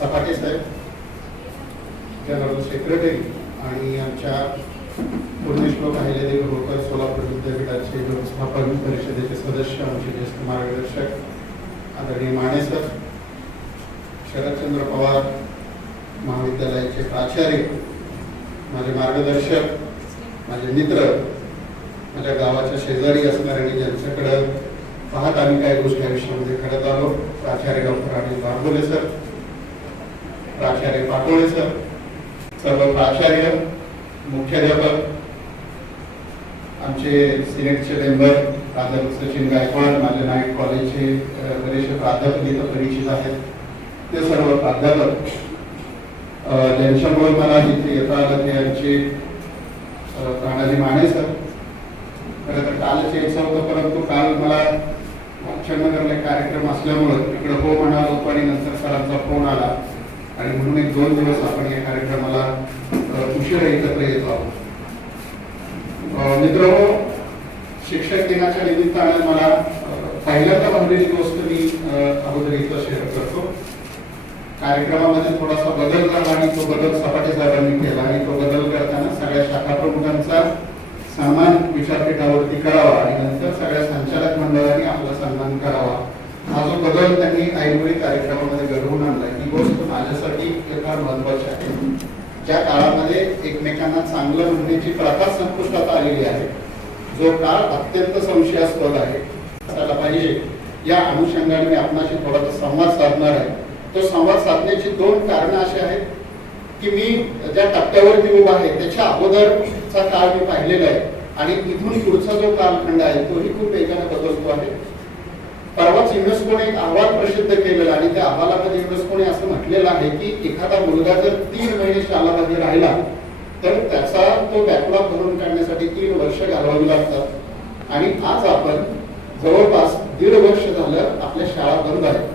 सपाटे साहेब, general secretary आणि आमच्या पूर्णेश्वर अहिल्यादेवी होळकर सोलापूर विद्यापीठाचे व्यवस्थापन परिषदेचे सदस्य, आमचे ज्येष्ठ मार्गदर्शक आदरणीय माने सर, शरदचंद्र पवार महाविद्यालयाचे प्राचार्य, माझे मार्गदर्शक, माझे मित्र, माझ्या गावाच्या शेजारी असणारे आणि ज्यांच्याकडे पाहत आम्ही काही गोष्टी आयुष्यामध्ये घडत आलो, प्राचार्य डॉक्टर अनिल बारबोले सर, प्राचार्य पाटोळे सर, सर्व प्राचार्य, मुख्याध्यापक, आमचे सिनेटचे मेंबर प्राध्यापक सचिन गायकवाड, माझे नाईट कॉलेजचे बरेचसे प्राध्यापक इथं परिचित आहेत, ते सर्व प्राध्यापक ज्यांच्यामुळे मला इथे येता आलं ते आमचे प्राणाजी माने सर. खरं तर कालच यायचं होतं, परंतु काल मला चंदनगरला कार्यक्रम असल्यामुळं इकडे हो म्हणालो होतो आणि नंतर सरांचा फोन आला आणि म्हणून 1-2 दिवस आपण या कार्यक्रमाला उशिरा एकत्र येत आहोत. मित्रांनो, शिक्षक दिनाच्या निमित्ताने मला पहिल्यांदा बनलेली गोष्ट मी अगोदर इथं शेअर करतो. कार्यक्रमामध्ये थोडासा बदल झाला आणि तो बदल सपाटे साहेबांनी केला आणि तो बदल करताना सगळ्या शाखा प्रमुखांचा सन्मान विचारपीठावरती करावा आणि नंतर सगळ्या संचालक मंडळाने आपला सन्मान करावा. हा जो बदल त्यांनी ऐनवेळी कार्यक्रमामध्ये घडवून आणला, ही गोष्ट माझ्यासाठी फार महत्वाची आहे. ज्या काळामध्ये एकमेकांना चांगलं म्हणण्याची प्रथा संपुष्टात आलेली आहे, जो काळ अत्यंत संशयास्पद आहे, असायला पाहिजे. या अनुषंगाने मी आपणाशी थोडासा संवाद साधणार आहे. तो संवाद साधण्याची 2 कारणं अशी आहेत की मी ज्या टप्प्यावरती उभा आहे त्याच्या अगोदरचा काळ मी पाहिलेला आहे आणि इथून पुढचा जो कालखंड आहे तोही खूप वेगाने बदलतो आहे. परवाच युनेस्कोने एक अहवाल प्रसिद्ध केलेला आणि त्या अहवालामध्ये युनेस्कोने असं म्हटलेलं आहे की एखादा मुलगा जर 3 महिने शाळामध्ये राहिला तर त्याचा तो बॅकलॉग भरून काढण्यासाठी 3 वर्ष घालवावी लागतात आणि आज आपण जवळपास 1.5 वर्ष झालं आपल्या शाळा बंद आहेत.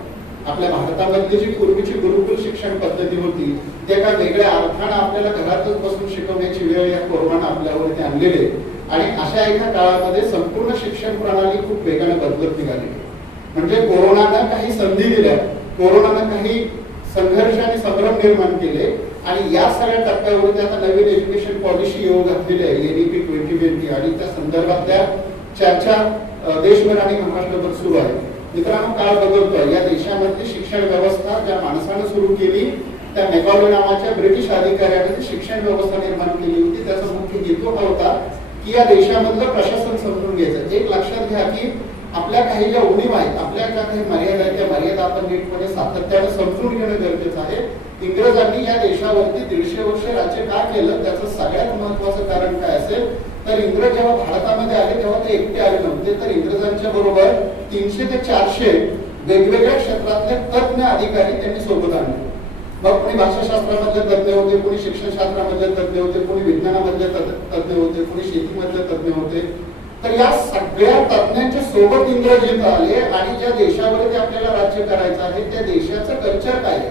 आपल्या भारतामधली जी पूर्वीची गुरुकुल शिक्षण पद्धती होती ते एका वेगळ्या अर्थानं आपल्याला घरातच बसून शिकवण्याची वेळ या कोरोनाने आपल्यावरती आणलेली आणि अशा एका काळामध्ये संपूर्ण शिक्षण प्रणाली खूप वेगाने बदलत निघाली. म्हणजे कोरोनानं काही संधी दिल्या, कोरोनानं काही संघर्ष आणि संभ्रम निर्माण केले आणि या सगळ्या टप्प्यावरती आता नवीन एज्युकेशन पॉलिसी येऊ घातलेली आहे NEP 2020 आणि त्या संदर्भातल्या चर्चा देशभर आणि महाराष्ट्रभर सुरू आहे. मित्रांनो, काळ बदलतोय. या देशामधली शिक्षण व्यवस्था ज्या माणसानं सुरू केली त्या मेकॉले नावाच्या ब्रिटिश अधिकाऱ्याने शिक्षण व्यवस्था निर्माण केली होती. त्याचा मुख्य हेतू हा होता की या देशामधलं प्रशासन समजून घ्यायचं. एक लक्षात घ्या की आपल्या काही ज्या उणीव आहेत, आपल्या ज्या काही मर्यादा आहेत, त्या मर्यादा आपण नीटपणे सातत्याने समजून घेणं गरजेचं आहे. इंग्रजांनी या देशावरती 150 वर्ष राज्य का केलं त्याचं सगळ्यात महत्वाचं कारण काय असेल तर इंग्रज जेव्हा भारतामध्ये आले तेव्हा ते एकटे आले नव्हते, तर इंग्रजांच्या बरोबर 300 ते 400 वेगवेगळ्या क्षेत्रातले तज्ञ अधिकारी त्यांनी सोबत आणले. मग कोणी भाषाशास्त्रामधले तज्ञ होते, कोणी शिक्षणशास्त्रामधले तज्ञ होते, कोणी विज्ञानामधले तज्ञ होते, कोणी शेतीमधले तज्ञ होते. तर या सगळ्या तज्ञांच्या सोबत इंग्रज इथं आले आणि ज्या देशावरती आपल्याला राज्य करायचं आहे त्या देशाचं कल्चर काय आहे,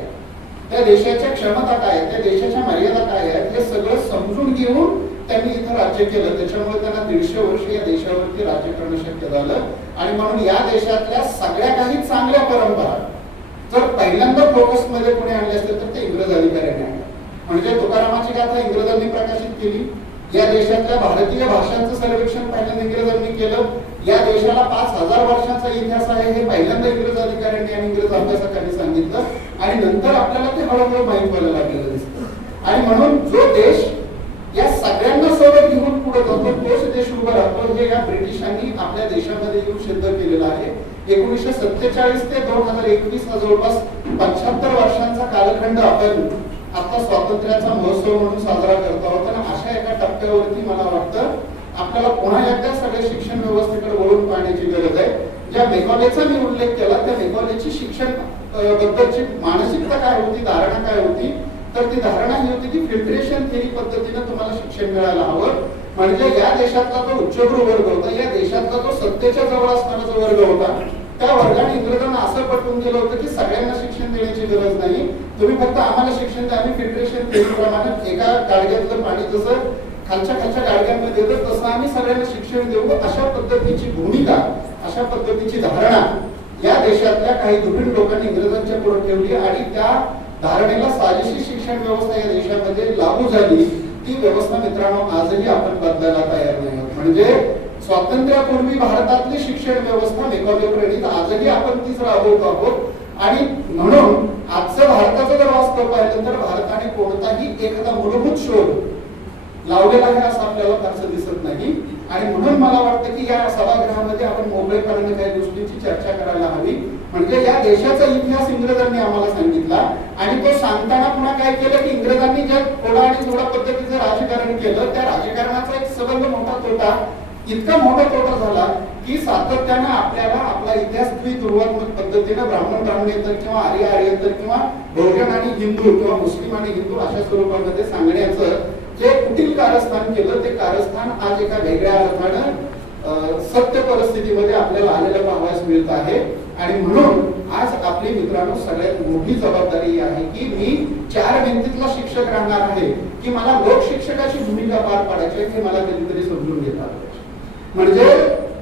त्या देशाच्या क्षमता काय आहे, त्या देशाच्या मर्यादा काय आहेत हे सगळं समजून घेऊन त्यांनी इथं राज्य केलं. त्याच्यामुळे त्यांना 150 वर्ष या देशावरती राज्य करणं शक्य झालं आणि म्हणून या देशातल्या सगळ्या काही चांगल्या परंपरा जर पहिल्यांदा फोकस मध्ये कोणी आणले असते तर ते इंग्रज अधिकाऱ्यांनी आणले. म्हणजे तुकारामाची गाथा इंग्रजांनी प्रकाशित केली. या देशातल्या भारतीय भाषांचं सर्वेक्षण पहिल्यांदा इंग्रजांनी केलं. या देशाला 5000 वर्षांचा इतिहास आहे हे पहिल्यांदा इंग्रज अधिकाऱ्यांनी आणि इंग्रज अभ्यासकांनी सांगितलं आणि नंतर आपल्याला ते हळूहळू माहीत व्हायला लागलेलं दिसतं. आणि म्हणून जो देश या सगळ्यांना सोबत घेऊन पुढे जातो तोच देश उभा राहतो. हे या ब्रिटिशांनी आपल्या देशामध्ये येऊन सिद्ध केलेलं आहे. 1947 ते 2021 हा जवळपास 75 वर्षांचा कालखंड आपण आता स्वातंत्र्याचा महोत्सव म्हणून साजरा करत आहोत. आणि अशा एका टप्प्यावरती मला वाटतं आपल्याला पुन्हा एकदा सगळे शिक्षण व्यवस्थेकडे वळून पाहण्याची गरज आहे. ज्या मेकॉलेचा मी उल्लेख केला त्या मेकॉलेची शिक्षण बद्दलची मानसिकता काय होती, धारणा काय होती, तर ती धारणा ही होती की फिल्ट्रेशन थेरी पद्धतीने तुम्हाला शिक्षण मिळायला हवं. म्हणजे या देशातला जो उच्चभ्रू वर्ग होता, या देशातला जो सत्तेच्या जवळ असणारा जो वर्ग होता त्या वर्गाने इंग्रजांना असं पटवून दिलं होतं की सगळ्यांना शिक्षण देण्याची गरज नाही, तुम्ही फक्त आम्हाला शिक्षण द्या, आम्ही फिल्ट्रेशन थेरीप्रमाणे एका गाडग्यातलं पाणी जसं खालच्या गाडग्यांमध्ये देतो तसं आम्ही सगळ्यांना शिक्षण देऊ. अशा पद्धतीची भूमिका, अशा पद्धतीची धारणा या देशातल्या काही दुर्बीण लोकांनी इंग्रजांच्या पुढे ठेवली आणि त्या धारणेला साजेशी शिक्षण व्यवस्था या देशामध्ये लागू झाली, ती व्यवस्था मित्रांनो आजही आपण बदलायला तयार नाही आहोत. म्हणजे स्वातंत्र्यापूर्वी भारतातली शिक्षण व्यवस्था मेघालयप्रणीत आजही आपण तीच राबवतो आहोत. आणि म्हणून आजचं भारताचं जर वास्तव पाहिलं तर भारताने कोणताही एखादा मूलभूत शोध लावलेला आहे असं आपल्याला फारसं दिसत नाही. आणि म्हणून मला वाटतं की या सभागृहामध्ये आपण मोकळेपणाने काही गोष्टींची चर्चा करायला हवी. म्हणजे या देशाचा इतिहास इंग्रजांनी आम्हाला सांगितला आणि तो सांगताना पुन्हा काय केलं की इंग्रजांनी ज्या थोडा आणि थोडा पद्धतीचं राजकारण केलं, त्या राजकारणाचा एक सबंध मोठा तोटा, इतका मोठा तोटा झाला की सातत्यानं आपल्याला आपला इतिहास द्विध्रुवात्मक पद्धतीनं ब्राह्मण ब्राह्मणेतर किंवा आर्य आर्येतर किंवा बहुजन आणि हिंदू किंवा मुस्लिम आणि हिंदू अशा स्वरूपामध्ये सांगण्याचं जे कुटील कारस्थान केलं, ते कारस्थान आज एका वेगळ्या अर्थानं सत्य परिस्थितीमध्ये आपल्याला आलेलं पाहावयास मिळत आहे. आणि म्हणून आज आपली मित्रांनो सगळ्यात मोठी जबाबदारी आहे की मी 4 भिंतीतला शिक्षक राहणार आहे की मला लोक शिक्षकाची भूमिका पार पाडायची हे मला कधीतरी समजून घेता आलं. म्हणजे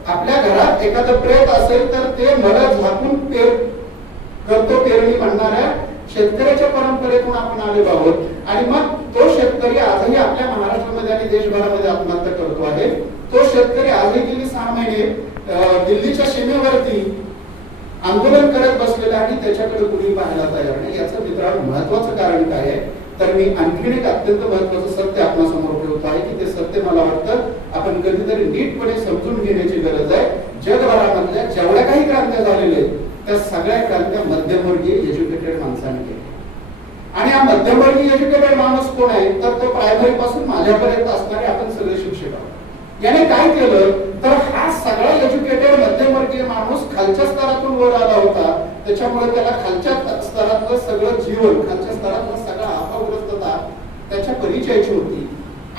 आपल्या घरात एखादं प्रेत असेल तर ते मर झाकून करतो पेरणी म्हणणाऱ्या शेतकऱ्याच्या परंपरेतून आपण आलेलो आहोत. आणि मग तो शेतकरी आजही आपल्या महाराष्ट्रामध्ये आणि देशभरामध्ये आत्महत्या करतो आहे. तो शेतकरी आजही गेली 6 महिने दिल्लीच्या सीमेवरती आंदोलन करत बसलेला आणि त्याच्याकडे कुणी पाहायला तयार नाही. याचं मित्रांनो महत्वाचं कारण काय आहे तर मी आणखीन एक अत्यंत महत्वाचं सत्य आपल्यासमोर ठेवत आहे की ते सत्य मला वाटतं आपण कधीतरी नीटपणे समजून घेण्याची गरज आहे. जगभरामधल्या जेवढ्या काही क्रांत्या झालेल्या आहेत त्या सगळ्या क्रांत्या मध्यमवर्गीय एज्युकेटेड माणसाने केल्या. आणि हा मध्यमवर्गीय एज्युकेटेड माणूस कोण आहे तर तो प्रायमरी पासून माझ्यापर्यंत असणारे आपण सगळे शिक्षक आहोत. याने काय केलं तर हा सगळा एज्युकेटेड मध्यमवर्गीय माणूस खालच्या स्तरातून वर आला होता, त्याच्यामुळे त्याला खालच्या स्तरातलं सगळं जीवन, खालच्या स्तरातला सगळा अभावग्रस्तता त्याच्या परिचयाची होती.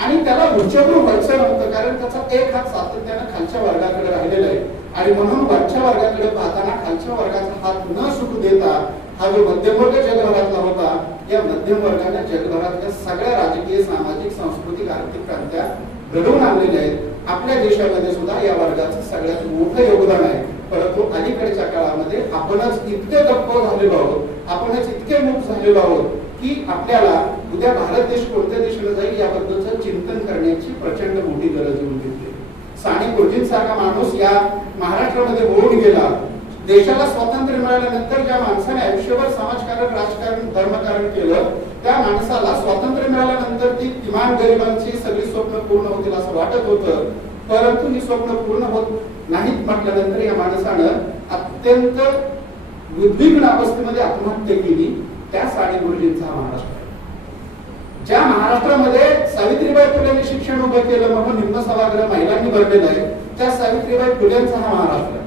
आणि त्याला उच्चभ्रू व्हायचं नव्हतं कारण त्याचा एक हात सातत्यानं खालच्या वर्गाकडे राहिलेला आहे. आणि म्हणून वरच्या वर्गाकडे पाहताना खालच्या वर्गाचा हात न सुटू देता हा जो मध्यमवर्ग जगभरातला होता, या मध्यम वर्गाने जगभरातल्या सगळ्या राजकीय, सामाजिक, सांस्कृतिक, आर्थिक क्रांत्या घडवून आणलेल्या आहेत. आपल्या देशामध्ये सुद्धा या वर्गाचं सगळ्यात मोठं योगदान आहे. परंतु अलीकडच्या काळामध्ये आपणच इतके गप्प झालेलो आहोत, आपणच इतके मूक झालेलो आहोत की आपल्याला उद्या भारत देश कोणत्या दिशेने जाईल याबद्दलचं चिंतन करण्याची प्रचंड मोठी गरज येऊन घेतली. साने गुरुजींसारखा माणूस या महाराष्ट्रामध्ये होऊन गेला. देशाला स्वातंत्र्य मिळाल्यानंतर ज्या माणसाने आयुष्यभर समाजकारण, राजकारण, धर्मकारण केलं, त्या माणसाला स्वातंत्र्य मिळाल्यानंतर ती किमान गरिबांची सगळी स्वप्न पूर्ण होतील असं वाटत होतं. परंतु ही स्वप्न पूर्ण होत नाहीत म्हटल्यानंतर या माणसानं अत्यंत उद्विग्न अवस्थेमध्ये आत्महत्या केली. त्या साने गुरुजींचा हा महाराष्ट्र आहे. ज्या महाराष्ट्रामध्ये सावित्रीबाई फुलेंनी शिक्षण उभं केलं म्हणून निम्न सभागृह महिलांनी भरलेलं आहे, त्या सावित्रीबाई फुलेंचा हा महाराष्ट्र आहे.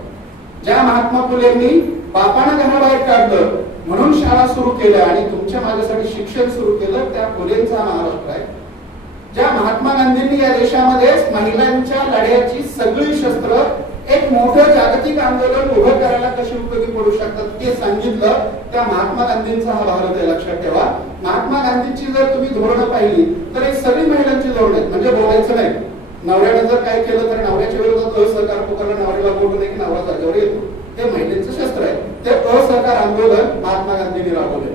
ज्या महात्मा फुलेंनी बापानं घराबाहेर काढलं म्हणून शाळा सुरू केल्या आणि तुमच्या माझ्यासाठी शिक्षण सुरू केलं, त्या फुलेंचा महाराष्ट्र आहे. ज्या महात्मा गांधींनी या देशामध्ये महिलांच्या लढ्याची सगळी शस्त्र एक मोठं जागतिक आंदोलन उभं करायला कशी उपयोगी पडू शकतात ते सांगितलं, त्या महात्मा गांधींचा हा भारत आहे. लक्षात ठेवा, महात्मा गांधींची जर तुम्ही धोरणं पाहिली तर हे सगळी महिलांची धोरणं आहेत. म्हणजे बोलायचं नाही, नवऱ्याने जर काय केलं तर नवऱ्याच्या विरोधात असहकार पुकारला, नवऱ्याला बोलू नये की नवरा जागेवर येतो, ते महिलांचं शस्त्र आहे. ते असहकार आंदोलन महात्मा गांधींनी राबवलं.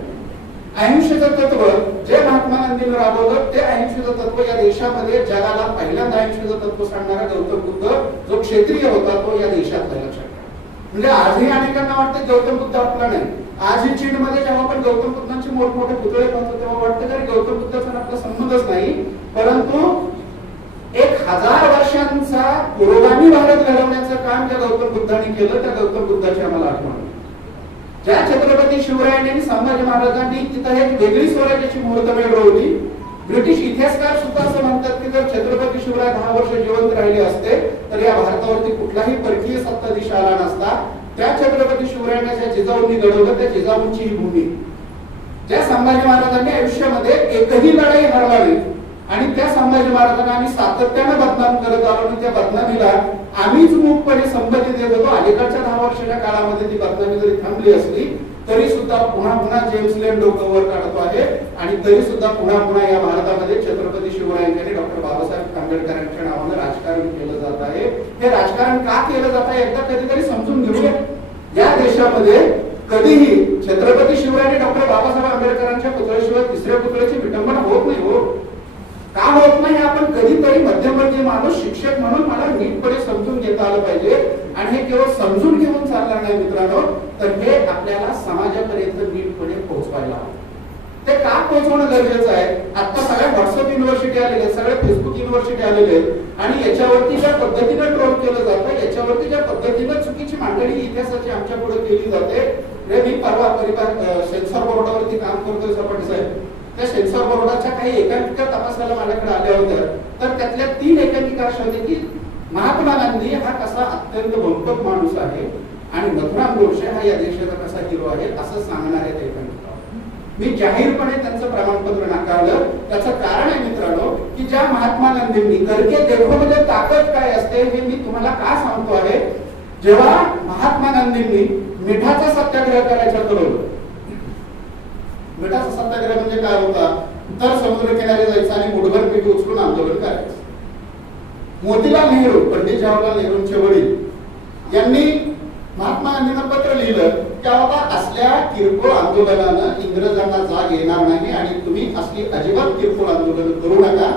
अहिंसेचं तत्व जे महात्मा गांधींनी राबवलं, ते अहिंसेचं तत्व या देशामध्ये जगाला पहिल्यांदा अहिंसेचं तत्व सांगणारा गौतम बुद्ध जो क्षेत्रीय होता तो या देशातला. लक्षात ठेवा. म्हणजे आजही अनेकांना वाटतं गौतम बुद्ध आपला नाही. आजही चीनमध्ये जेव्हा आपण गौतम बुद्धांचे मोठमोठे पुतळे पाहतो तेव्हा वाटतं की गौतम बुद्धाचा आपला संबंधच नाही. परंतु 1000 वर्षांचा पुरोगामी भारत घडवण्याचं काम ज्या गौतम बुद्धांनी केलं, त्या गौतम बुद्धाची आम्हाला आठवण. ज्या छत्रपती शिवरायांनी, संभाजी महाराजांनी तिथं एक वेगळी स्वराज्याची मुहूर्तमेढ रोवली. ब्रिटिश इतिहासकार सुद्धा असं म्हणतात की जर छत्रपती शिवराय 10 वर्ष जिवंत राहिले असते तर या भारतावरती कुठलाही परकीय सत्ताधीश आला नसता. त्या छत्रपती शिवरायांना ज्या जिजाऊंनी घडवलं त्या जिजाऊंची ही भूमी. ज्या संभाजी महाराजांनी आयुष्यामध्ये एकही लढाई हरवली आणि त्या संभाजी महाराजांना आम्ही सातत्यानं बदनाम करत आलो आणि त्या बदनामीला आम्हीच मूकपणे संमती देत होतो. अलीकडच्या 10 वर्षाच्या काळामध्ये ती बदनामी जरी थांबली असली तरी सुद्धा पुन्हा पुन्हा जेम्स लेन डोकं वर काढतो आहे आणि तरी सुद्धा पुन्हा पुन्हा या भारतामध्ये छत्रपती शिवरायांनी डॉक्टर बाबासाहेब आंबेडकरांच्या नावानं राजकारण केलं जात आहे. हे राजकारण का केलं जात आहे एकदा कधीतरी समजून घेऊया. या देशामध्ये कधीही छत्रपती शिवरायांनी डॉक्टर बाबासाहेब आंबेडकरांच्या तुकड्याची विटंबना होत नाही हो. का होत नाही? आपण कधीतरी मध्यमवर्गीय माणूस शिक्षक म्हणून मला नीटपणे समजून घेता आलं पाहिजे. आणि हे केवळ समजून घेऊन चालणार नाही मित्रांनो, तर हे आपल्याला समाजापर्यंत नीटपणे पोहोचवायला हवं. ते का पोहोचवणं गरजेचं आहे? आता सगळ्या व्हॉट्सअप युनिव्हर्सिटी आलेले आहेत, सगळ्या फेसबुक युनिव्हर्सिटी आलेले आहेत, आणि याच्यावरती ज्या पद्धतीनं ट्रोल केलं जातं, याच्यावरती ज्या पद्धतीनं चुकीची मांडणी इतिहासाची आमच्या पुढे केली जाते. मी परवा सेन्सॉर बोर्डावरती काम करतोय सपाटे साहेब. त्या सेन्सॉर बोर्डाच्या काही एकांकिका तपासायला माझ्याकडे आल्या होत्या. तर त्यातल्या 3 एकांकिका अशा होत्या की महात्मा गांधी हा कसा अत्यंत भंपक माणूस आहे आणि नथुराम गोडसे हा या देशाचा कसा हिरो आहे असं सांगणारे ते एकांकिका. मी जाहीरपणे त्यांचं प्रमाणपत्र नाकारलं. त्याचं कारण आहे मित्रांनो की ज्या महात्मा गांधींनी करके देखो मध्ये ताकद काय असते हे मी तुम्हाला का सांगतो आहे. जेव्हा महात्मा गांधींनी मिठाचा सत्याग्रह करायचं ठरवलं. मिठाचा सत्याग्रह म्हणजे काय होता? तर समुद्र किनारी जायचं आणि मुठभर पीठ उचलून आंदोलन करायचं. मोतीलाल नेहरू, पंडित जवाहरलाल नेहरूंचे वडील, यांनी महात्मा गांधींना पत्र लिहिलं की आता असल्या किरकोळ आंदोलनानं इंग्रजांना जाग येणार नाही आणि तुम्ही असली अजिबात किरकोळ आंदोलन करू नका.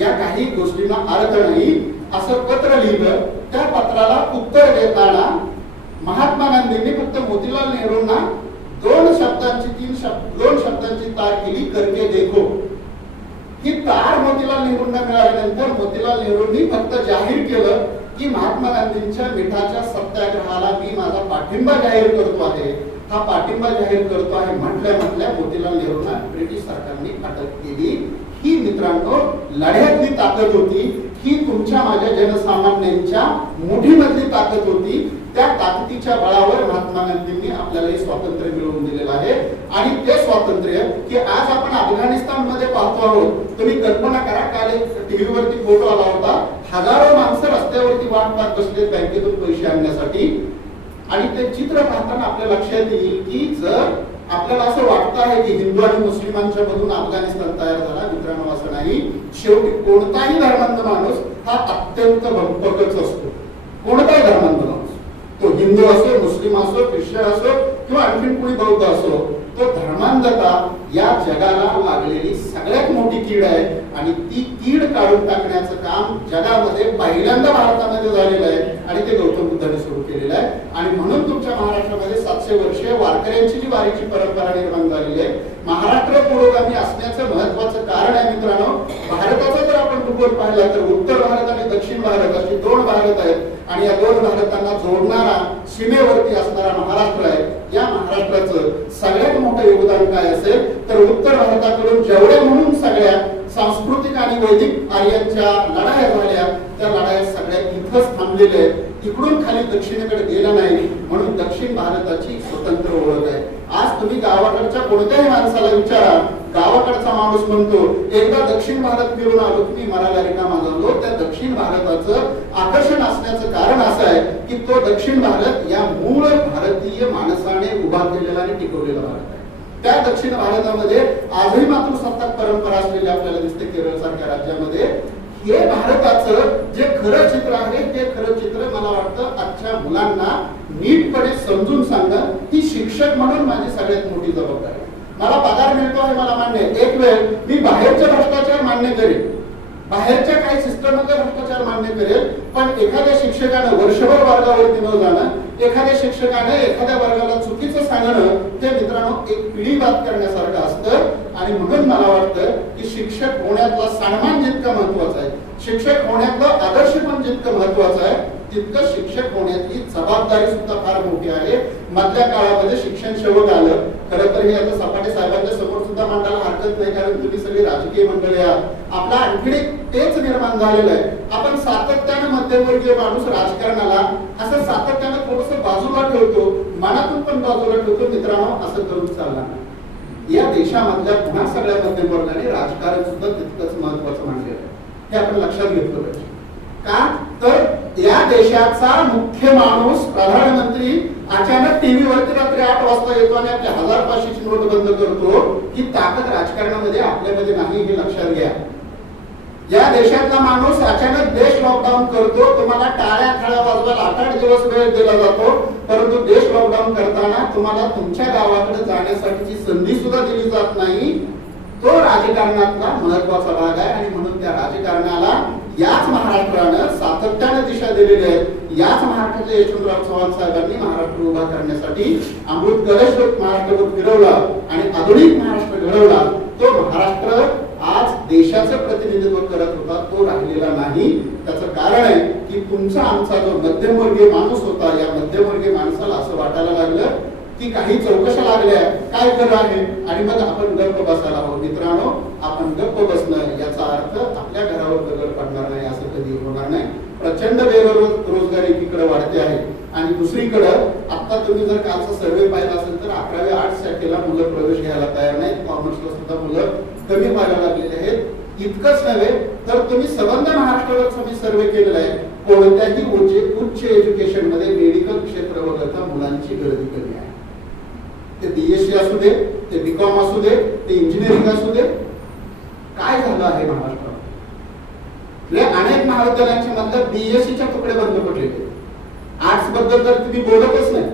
या काही गोष्टींना अर्थ नाही असं पत्र लिहिलं. त्या पत्राला उत्तर देताना महात्मा गांधींनी फक्त मोतीलाल नेहरूंना 2 शब्दांची तार केली, करके देखो. ही तार मोतीलाल नेहरूंना मिळाल्यानंतर मोतीलाल नेहरूंनी फक्त जाहीर केलं की महात्मा गांधींच्या मिठाच्या सत्याग्रहाला मी माझा पाठिंबा जाहीर करतो आहे. हा पाठिंबा जाहीर करतो आहे म्हटल्या मोतीलाल नेहरूंना ब्रिटिश सरकारने अटक केली. ही मित्रांनो लढ्यातली ताकद होती. ही तुमच्या माझ्या जनसामान्यांच्या मुठीमधली ताकद होती. त्या ताकदीच्या बळावर महात्मा गांधींनी आपल्याला हे स्वातंत्र्य मिळवून दिलेलं आहे. आणि ते स्वातंत्र्य की आज आपण अफगाणिस्तान मध्ये पाहतो आहोत. तुम्ही कल्पना करा, काल एक टीव्हीवरती फोटो आला होता. हजारो माणसं रस्त्यावरती वाट पाहत बसलेत बँकेतून पैसे आणण्यासाठी. आणि ते चित्र पाहताना आपल्या लक्षात येईल की जर आपल्याला असं वाटतं आहे की हिंदू आणि मुस्लिमांच्या मधून अफगाणिस्तान तयार झाला, मित्रांनो असं नाही. शेवटी कोणताही धर्मांध माणूस हा अत्यंत भंपकच असतो. कोणताही धर्मांध माणूस, तो हिंदू असो, मुस्लिम असो, ख्रिश्चन असो किंवा आणखी कुणी बौद्ध असो, तो धर्मांधता या जगाला लागलेली सगळ्यात मोठी कीड आहे. आणि ती कीड काढून टाकण्याचं काम जगामध्ये पहिल्यांदा भारतामध्ये झालेलं आहे आणि ते गौतम बुद्धाने सुरू केलेलं आहे. आणि म्हणून तुमच्या महाराष्ट्रामध्ये 700 वर्षे वारकऱ्यांची जी वारीची परंपरा निर्माण झालेली आहे. महाराष्ट्र पुरोगामी असण्याचं महत्वाचं कारण आहे मित्रांनो. भारताचा जर आपण भूगोल पाहिला तर उत्तर भारत आणि दक्षिण भारत अशी 2 भारत आहेत. आणि या 2 भारतांना जोडणारा सीमेवरती असणारा महाराष्ट्र आहे. या महाराष्ट्राचं सगळ्यात मोठं योगदान काय असेल तर उत्तर भारताकडून जेवढे म्हणून सगळ्या सांस्कृतिक आणि वैदिक आर्यांच्या लढाया झाल्या, त्या लढाया सगळ्या इथंच थांबलेल्या आहेत. इकडून खाली दक्षिणेकडे गेला नाही. म्हणून दक्षिण भारताची स्वतंत्र ओळख आहे. आज तुम्ही गावाकडच्या कोणत्याही माणसाला विचारा, गावाकडचा माणूस म्हणतो एकदा दक्षिण भारत फिरून आलो तुम्ही मराला रिकामा झालो. त्या दक्षिण भारताचं आकर्षण असण्याचं कारण असं आहे की तो दक्षिण भारत या मूळ भारतीय माणसाने उभा केलेला आणि टिकवलेला भारत आहे. त्या दक्षिण भारतामध्ये आजही मातृसत्ताक परंपरा असलेली आपल्याला दिसते केरळ सारख्या राज्यामध्ये. हे भारताचं जे खरं चित्र आहे ते खरं चित्र मला वाटतं आजच्या मुलांना नीटपणे समजून सांगणं ही शिक्षक म्हणून माझी सगळ्यात मोठी जबाबदारी. मला पगार मिळतो आहे मला मान्य आहे. एक वेळ मी बाहेरचे भ्रष्टाचार मान्य करेन, बाहेरच्या काही सिस्टममध्ये भ्रष्टाचार मान्य करेल. पण एखाद्या शिक्षकानं वर्षभर वर्गावरती न जाणं, एखाद्या शिक्षकाने एखाद्या वर्गाला चुकीचं सांगणं ते मित्रांनो एक पिढी बाद करण्यासारखं असतं. आणि म्हणून मला वाटतं की शिक्षक होण्यातला सन्मान जितका महत्वाचा आहे, शिक्षक होण्यातलं आदर्श पण जितकं महत्वाचं आहे, तितकं शिक्षक होण्याची जबाबदारी सुद्धा फार मोठी आहे. मधल्या काळामध्ये शिक्षण सेवक आलं. खरं तर हे आता सपाटे साहेबांच्या समोर सुद्धा मांडायला हरकत नाही, कारण तुम्ही सगळी राजकीय मंडळी आहात. आपला आणखी तेच निर्माण झालेलं आहे. आपण सातत्यानं मध्यमवर्गीय माणूस राजकारणाला असं सातत्यानं थोडंसं बाजूला ठेवतो, मनातून पण बाजूला ठेवतो. मित्रांनो असं करून चालणार नाही. या देशामधल्या पुन्हा सगळ्या मध्यमवर्गाने राजकारण सुद्धा तितकंच महत्वाचं मानलेलं आहे. हे आपण लक्षात घेतलं पाहिजे. का तर या देशाचा मुख्य माणूस प्रधानमंत्री अचानक टीव्ही वरती रात्री 8 वाजता येतो आणि आपल्या 1000-500 ची नोट बंद करतो. ही ताकद राजकारणामध्ये आपल्यामध्ये नाही हे लक्षात घ्या. या देशातला माणूस अचानक देश लॉकडाऊन करतो. तुम्हाला टाळ्या थाळ्या वाजवायला 8-8 दिवस वेळ दिला जातो. परंतु देश लॉकडाऊन करताना तुम्हाला तुमच्या गावाकडे जाण्यासाठीची संधी सुद्धा दिली जात नाही. तो राजकारणातला महत्वाचा भाग आहे आणि म्हणून त्या राजकारणाला याच महाराष्ट्रानं सातत्याने दिशा दिलेली आहे. याच महाराष्ट्राच्या यशवंतराव चव्हाण साहेबांनी महाराष्ट्र उभा करण्यासाठी अमृत कलश महाराष्ट्र फिरवला आणि आधुनिक महाराष्ट्र घडवला. तो महाराष्ट्र आज देशाचं प्रतिनिधित्व करत होता, तो राहिलेला नाही. त्याचं कारण आहे की तुमचा आमचा जो मध्यमवर्गीय माणूस होता, या मध्यमवर्गीय माणसाला असं वाटायला लागलं की काही चौकशा लागल्या, काय खरं आहे, आणि मग आपण गप्प बसायला हवं. मित्रांनो, आपण गप्प बसणं याचा अर्थ आपल्या घरावर दगड पडणार नाही असं कधी होणार नाही. प्रचंड बेरोजगारी एकीकडे वाढते आहे आणि दुसरीकडं आता तुम्ही जर कालचा सर्वे पाहिला असेल तर 11वी आर्ट्स शाखेला मुलं प्रवेश घ्यायला तयार नाहीत. कॉमर्सला सुद्धा मुलं कमी व्हायला लागलेले आहेत. इतकंच नव्हे तर तुम्ही संबंध महाराष्ट्रावर तुम्ही सर्वे केलेला आहे, कोणत्याही उच्च एज्युकेशन मध्ये मेडिकल क्षेत्र वगळता मुलांची गर्दी कमी आहे. ते बीएससी असू दे, ते बीकॉम असू दे, ते इंजिनिअरिंग असू दे. काय झालं आहे महाराष्ट्रात? अनेक महाविद्यालयांच्या मधलं बीएससीच्या तुकडे बंद पडलेले. आर्ट्स बद्दल तर तुम्ही बोलतच नाही.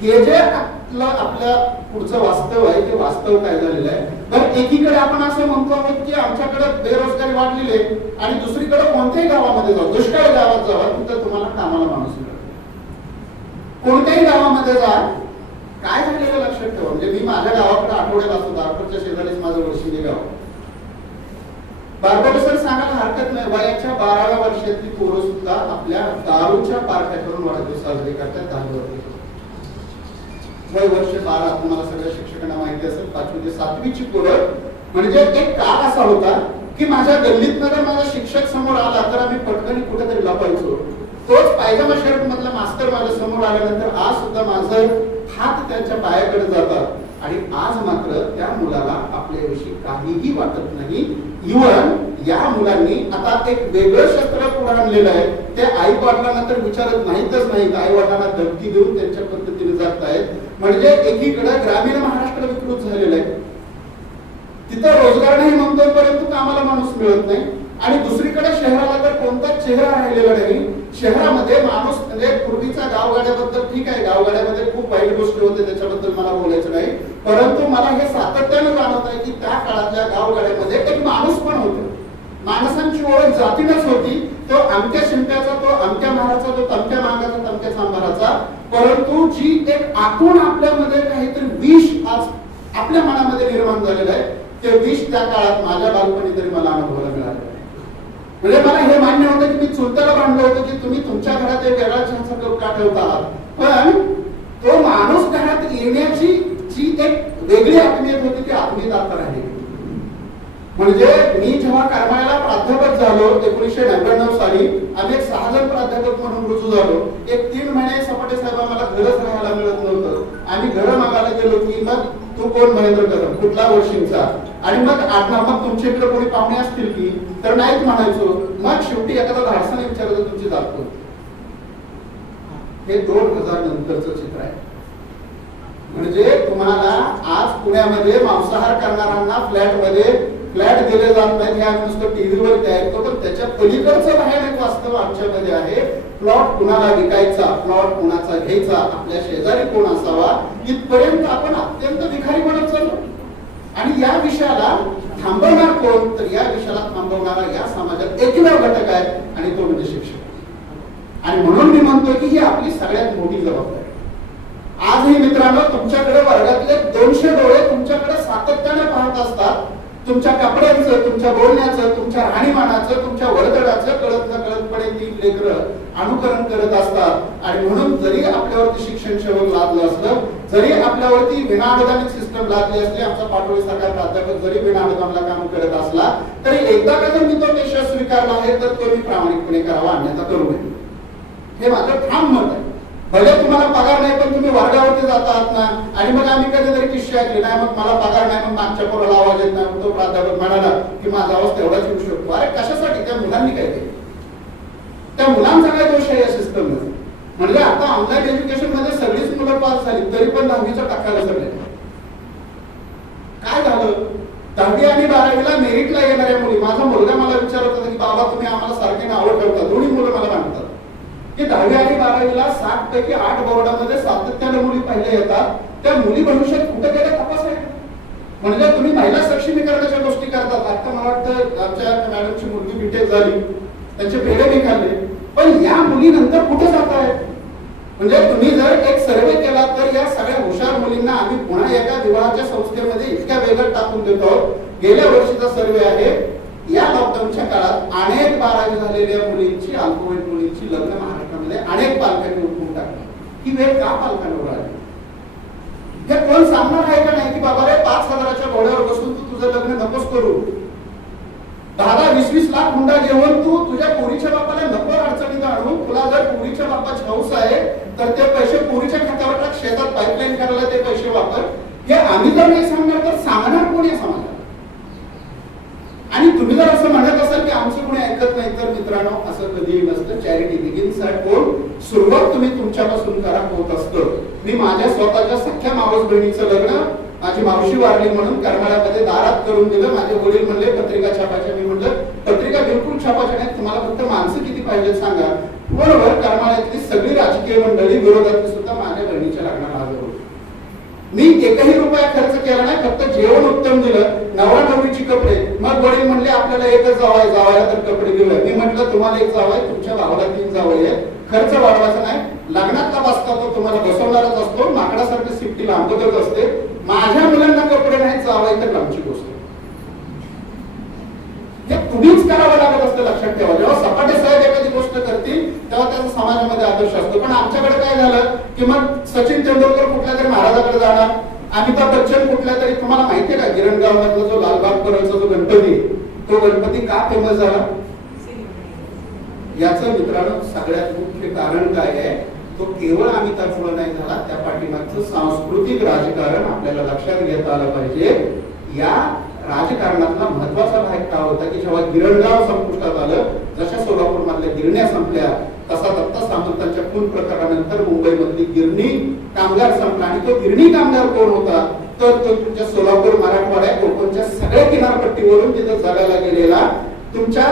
हे जे आपल्या पुढचं वास्तव आहे ते वास्तव काय झालेलं आहे. तर एकीकडे आपण असं म्हणतो आहोत की आमच्याकडे बेरोजगारी वाढलेली आहे आणि दुसरीकडे कोणत्याही गावामध्ये जावा, दुष्काळ गावात जावा, तिथं तुम्हाला कामाला माणूस मिळेल. कोणत्याही गावामध्ये जा, काय झालेलं लक्षात ठेवा. म्हणजे मी माझ्या गावाकडे आठवड्याला असतो, दारपूरच्या शेजारीच माझं वर्षिंगे गाव. बारबाडे सर सांगायला हरकत नाही, वयाच्या 12व्या वर्षातली पोरं सुद्धा आपल्या दारूच्या पार्ट्या करून वाढदिवस साजरे करतात. 10 वर्ष वय वर्ष 12. तुम्हाला सगळ्या शिक्षकांना माहिती असेल, 5वी ते 7वीची पोरं. म्हणजे एक काळ असा होता की माझ्या गल्लीत जर माझा शिक्षक समोर आला तर आम्ही पटकन कुठेतरी लपायचो. तोच पायजामा शर्ट मधला मास्तर माझ्या समोर आल्यानंतर आज सुद्धा माझं हात त्यांच्या पायाकडे जातात आणि आज मात्र त्या मुलाला आपल्याविषयी काहीही वाटत नाही. इव्हन या मुलांनी आता एक वेगळं शस्त्र पुढे आणलेलं आहे. ते आई वडिलांना तर विचारत नाहीतच नाही, आई वडिलांना धमकी देऊन त्यांच्या पद्धतीने जगतायत. म्हणजे एकीकडे ग्रामीण महाराष्ट्र विकृत झालेलं आहे, तिथं रोजगार नाही म्हणतोय परंतु कामाला माणूस मिळत नाही. आणि दुसरीकडे शहराला तर कोणताच चेहरा राहिलेला नाही. शहरामध्ये माणूस म्हणजे पूर्वीच्या गावगाड्याबद्दल ठीक आहे, गावगाड्यामध्ये खूप वाईट गोष्टी होते, त्याच्याबद्दल मला बोलायचं नाही. परंतु मला हे सातत्याने जाणवत आहे की त्या काळातल्या गावगाड्यामध्ये एक माणूस पण होता. माणसांची ओळख जातीनच होती. तो अमक्या शिंप्याचा, तो अमक्या महाराचा, तो तमक्या मांगाचा, तमक्या सांबाराचा. परंतु जी एक आतून आपल्यामध्ये काहीतरी विष आज आपल्या मनामध्ये निर्माण झालेलं आहे, ते विष त्या काळात माझ्या बालपणी तरी मला अनुभवायला मिळालं. म्हणजे मला हे मान्य होतं की मी चुलत्याला भांडलो होतो की तुम्ही तुमच्या घरात एक वेगळा छानसा कप का ठेवता आहात, पण तो माणूस घरात येण्याची जी एक वेगळी आत्मीयत होती ती आत्मीयत आता राहिली. म्हणजे मी जेव्हा करमाळ्याला प्राध्यापक झालो 1999 साली, आम्ही एक 6 जण प्राध्यापक म्हणून रुजू झालो. एक 3 महिने सपाटे साहेब आम्हाला घरच राहायला मिळत नव्हतं. आम्ही घर मागायला गेलो की मग तू कोण महेंद्र कदम, कुठला वर्षींचा, आणि मग मग तुमच्या इकडे कोणी पाहुणे असतील की, तर नाहीच म्हणायचो. मग शेवटी एखादा धाडसाने विचारलं तुमची जात कोण. हे 2000 नंतरचं चित्र आहे. म्हणजे तुम्हाला आज पुण्यामध्ये मांसाहार करणाऱ्यांना फ्लॅट दिले जात नाहीत, हे आम्ही नुसतं टीव्हीवर ऐकतो, पण त्याच्या पलीकडचं भयानक वास्तव आमच्यामध्ये आहे. प्लॉट कुणाला विकायचा, प्लॉट कुणाचा घ्यायचा, आपल्या शेजारी कोण असावा, इथपर्यंत आपण अत्यंत भिकारी बनत चाललो. आणि या विषयाला थांबवणार कोण, तर या विषयाला थांबवणारा या समाजात एकमेव घटक आहे आणि तो म्हणजे शिक्षक. आणि म्हणून मी म्हणतोय की ही आपली सगळ्यात मोठी जबाबदारी. आजही मित्रांनो, तुमच्याकडे वर्गातले 200 डोळे तुमच्याकडे सातत्याने पाहत असतात. तुमच्या कपड्यांचं, तुमच्या बोलण्याचं, तुमच्या राहणीमानाचं, तुमच्या वर्तनाचं कळत न कळतपणे ती लेकरं अनुकरण करत असतात. आणि म्हणून जरी आपल्यावरती शिक्षण सेवक लादलं असलं, जरी आपल्यावरती विनाअनुदानिक सिस्टम लादली असली, आमचा पाटोळे सारखा प्राध्यापक जरी विनाअनुदानला काम करत असला, तरी एकदा का जर मी तो पेशा स्वीकारला आहे तर तो मी प्रामाणिकपणे करावा, अन्यथा करू नये. हे माझं ठाम मत आहे. भले तुम्हाला पगार नाही पण तुम्ही वर्गावरती जात आहात ना. आणि मग आम्ही कधीतरी किस्से ऐकले, नाही मग मला पगार नाही, मग मागच्या पोराला आवाज येत नाही, तो प्राध्यापक म्हणाला की माझा आवाज तेवढाच येऊ शकतो. अरे कशासाठी? त्या मुलांनी काय केलं? त्या मुलांचा काय दोष आहे या सिस्टम मध्ये? म्हणजे आता ऑनलाईन एज्युकेशन मध्ये सगळीच मुलं पास झाली तरी पण 10वीच्या टक्क्याला सगळे. काय झालं? 10वी आणि 12वीला मेरिटला येणाऱ्या मुली, माझा मुलगा मला विचारत होता की बाबा तुम्ही आम्हाला सारखे नावं ठेवता, दोन्ही मुलं मला म्हणतात की 10वी आणि 12वीला 7 पैकी 8 बोर्डामध्ये सातत्याने मुली पहिले येतात. त्या मुली भविष्यात कुठे गेल्या तपास आहे. म्हणजे तुम्ही महिला लक्ष्मीकरणाच्या गोष्टी करतात. आता मला वाटतं आमच्या मॅडमची मुलगी बीटेक झाली, त्यांचे पेढे मी खाल्ले, पण या मुलीनंतर कुठे जात आहेत? म्हणजे तुम्ही जर एक सर्वे केला तर या सगळ्या हुशार मुलींना आम्ही पुन्हा एका विवाहाच्या संस्थेमध्ये इतक्या वेगळं टाकून देतो. गेल्या वर्षीचा सर्वे आहे, या लॉकडाऊनच्या काळात अनेक 12वी झालेल्या मुलींची, अल्पवयीन मुलींची लग्न महाराष्ट्रामध्ये अनेक पालकांनी उठवून टाकली. ही वेळ का पालकांवर आली? हे कोण सांगणार आहे का नाही की बाबा रे 5,000च्या घोड्यावर बसून तू तुझं लग्न नकोस करू, 10-20 लाख हुंडा घेऊन तू तुझ्या पोरीच्या बापाला नको अडचणीत आणू. तुला जर पोरीच्या बापाची हौस आहे तर ते पैसे पोरीच्या खात्यावर टाक, शेतात पाईपलाईन करायला ते पैसे वापर. हे आम्ही जर नाही सांगणार तर सांगणार कोण या समाजाला? आणि तुम्ही जर असं म्हणत असाल की आमचं कोणी ऐकत नाही, तर मित्रांनो असं कधीही नसतं. Charity begins at home. सुरुवात तुम्ही तुमच्यापासून करा, होत असतं. मी माझ्या स्वतःच्या सख्या मावस बहिणीचं लग्न माझी मावशी वारली म्हणून करमाळ्यामध्ये दारात करून दिलं. माझे वडील म्हणले पत्रिका छापायच्या. मी म्हटलं पत्रिका बिलकुल छापायच्या नाही, तुम्हाला फक्त माणसं किती पाहिजे सांगा. बरोबर, करमाळ्यातली सगळी राजकीय मंडळी विरोधातली सुद्धा माझ्या बहिणीच्या लग्नाला हजर होती. मी एकही रुपया खर्च केला नाही, फक्त जेवण उत्तम दिलं, नवरा नवरीची कपडे. मग वडील म्हणले आपल्याला एकच जावई, जावायला तर कपडे घेऊया. मी म्हटलं तुम्हाला एक जावई, तुमच्या भावाला 3 जावई आहे, खर्च वाढवायचा नाही. लग्नातला बसता तो तुम्हाला बसवणारच असतो, माकडासारखी सिफ्टी लांबतच असते. माझ्या मुलांना कपडे नाही, जावई तर लांबची गोष्ट. हे तुम्हीच करावं लागत असतं, लक्षात ठेवा. जेव्हा सपाटे साहेब एखादी गोष्ट करतील तेव्हा त्याचा समाजामध्ये आदर्श असतो. पण आमच्याकडे काय झालं की मग सचिन तेंडुलकर कुठल्या तरी महाराजाकडे जाणार, अमिताभ बच्चन कुठल्या तरी, तुम्हाला माहितीये का गिरणगाव मधला जो लालबाग परळचा जो गणपती, तो गणपती का फेमस झाला? याचं मित्रांनो सगळ्यात मुख्य कारण काय आहे? तो केवळ अमिताभमुळे नाही झाला, त्या पाठीमागचं सांस्कृतिक राजकारण आपल्याला लक्षात घेता आलं पाहिजे. या राजकारणातला महत्वाचा भाग काय होता की जेव्हा गिरणगाव संपुष्टात आलं, जशा सोलापूर मधल्या गिरण्या संपल्या, तसा दत्ता सामंतांच्या खून प्रकारानंतर मुंबईमधली गिरणी कामगार संपला. आणि तो गिरणी कामगार कोण होता? तर तो तुमच्या सोलापूर, मराठवाडा, कोकणच्या सगळ्या किनारपट्टीवरून तिथं जगायला गेलेला तुमच्या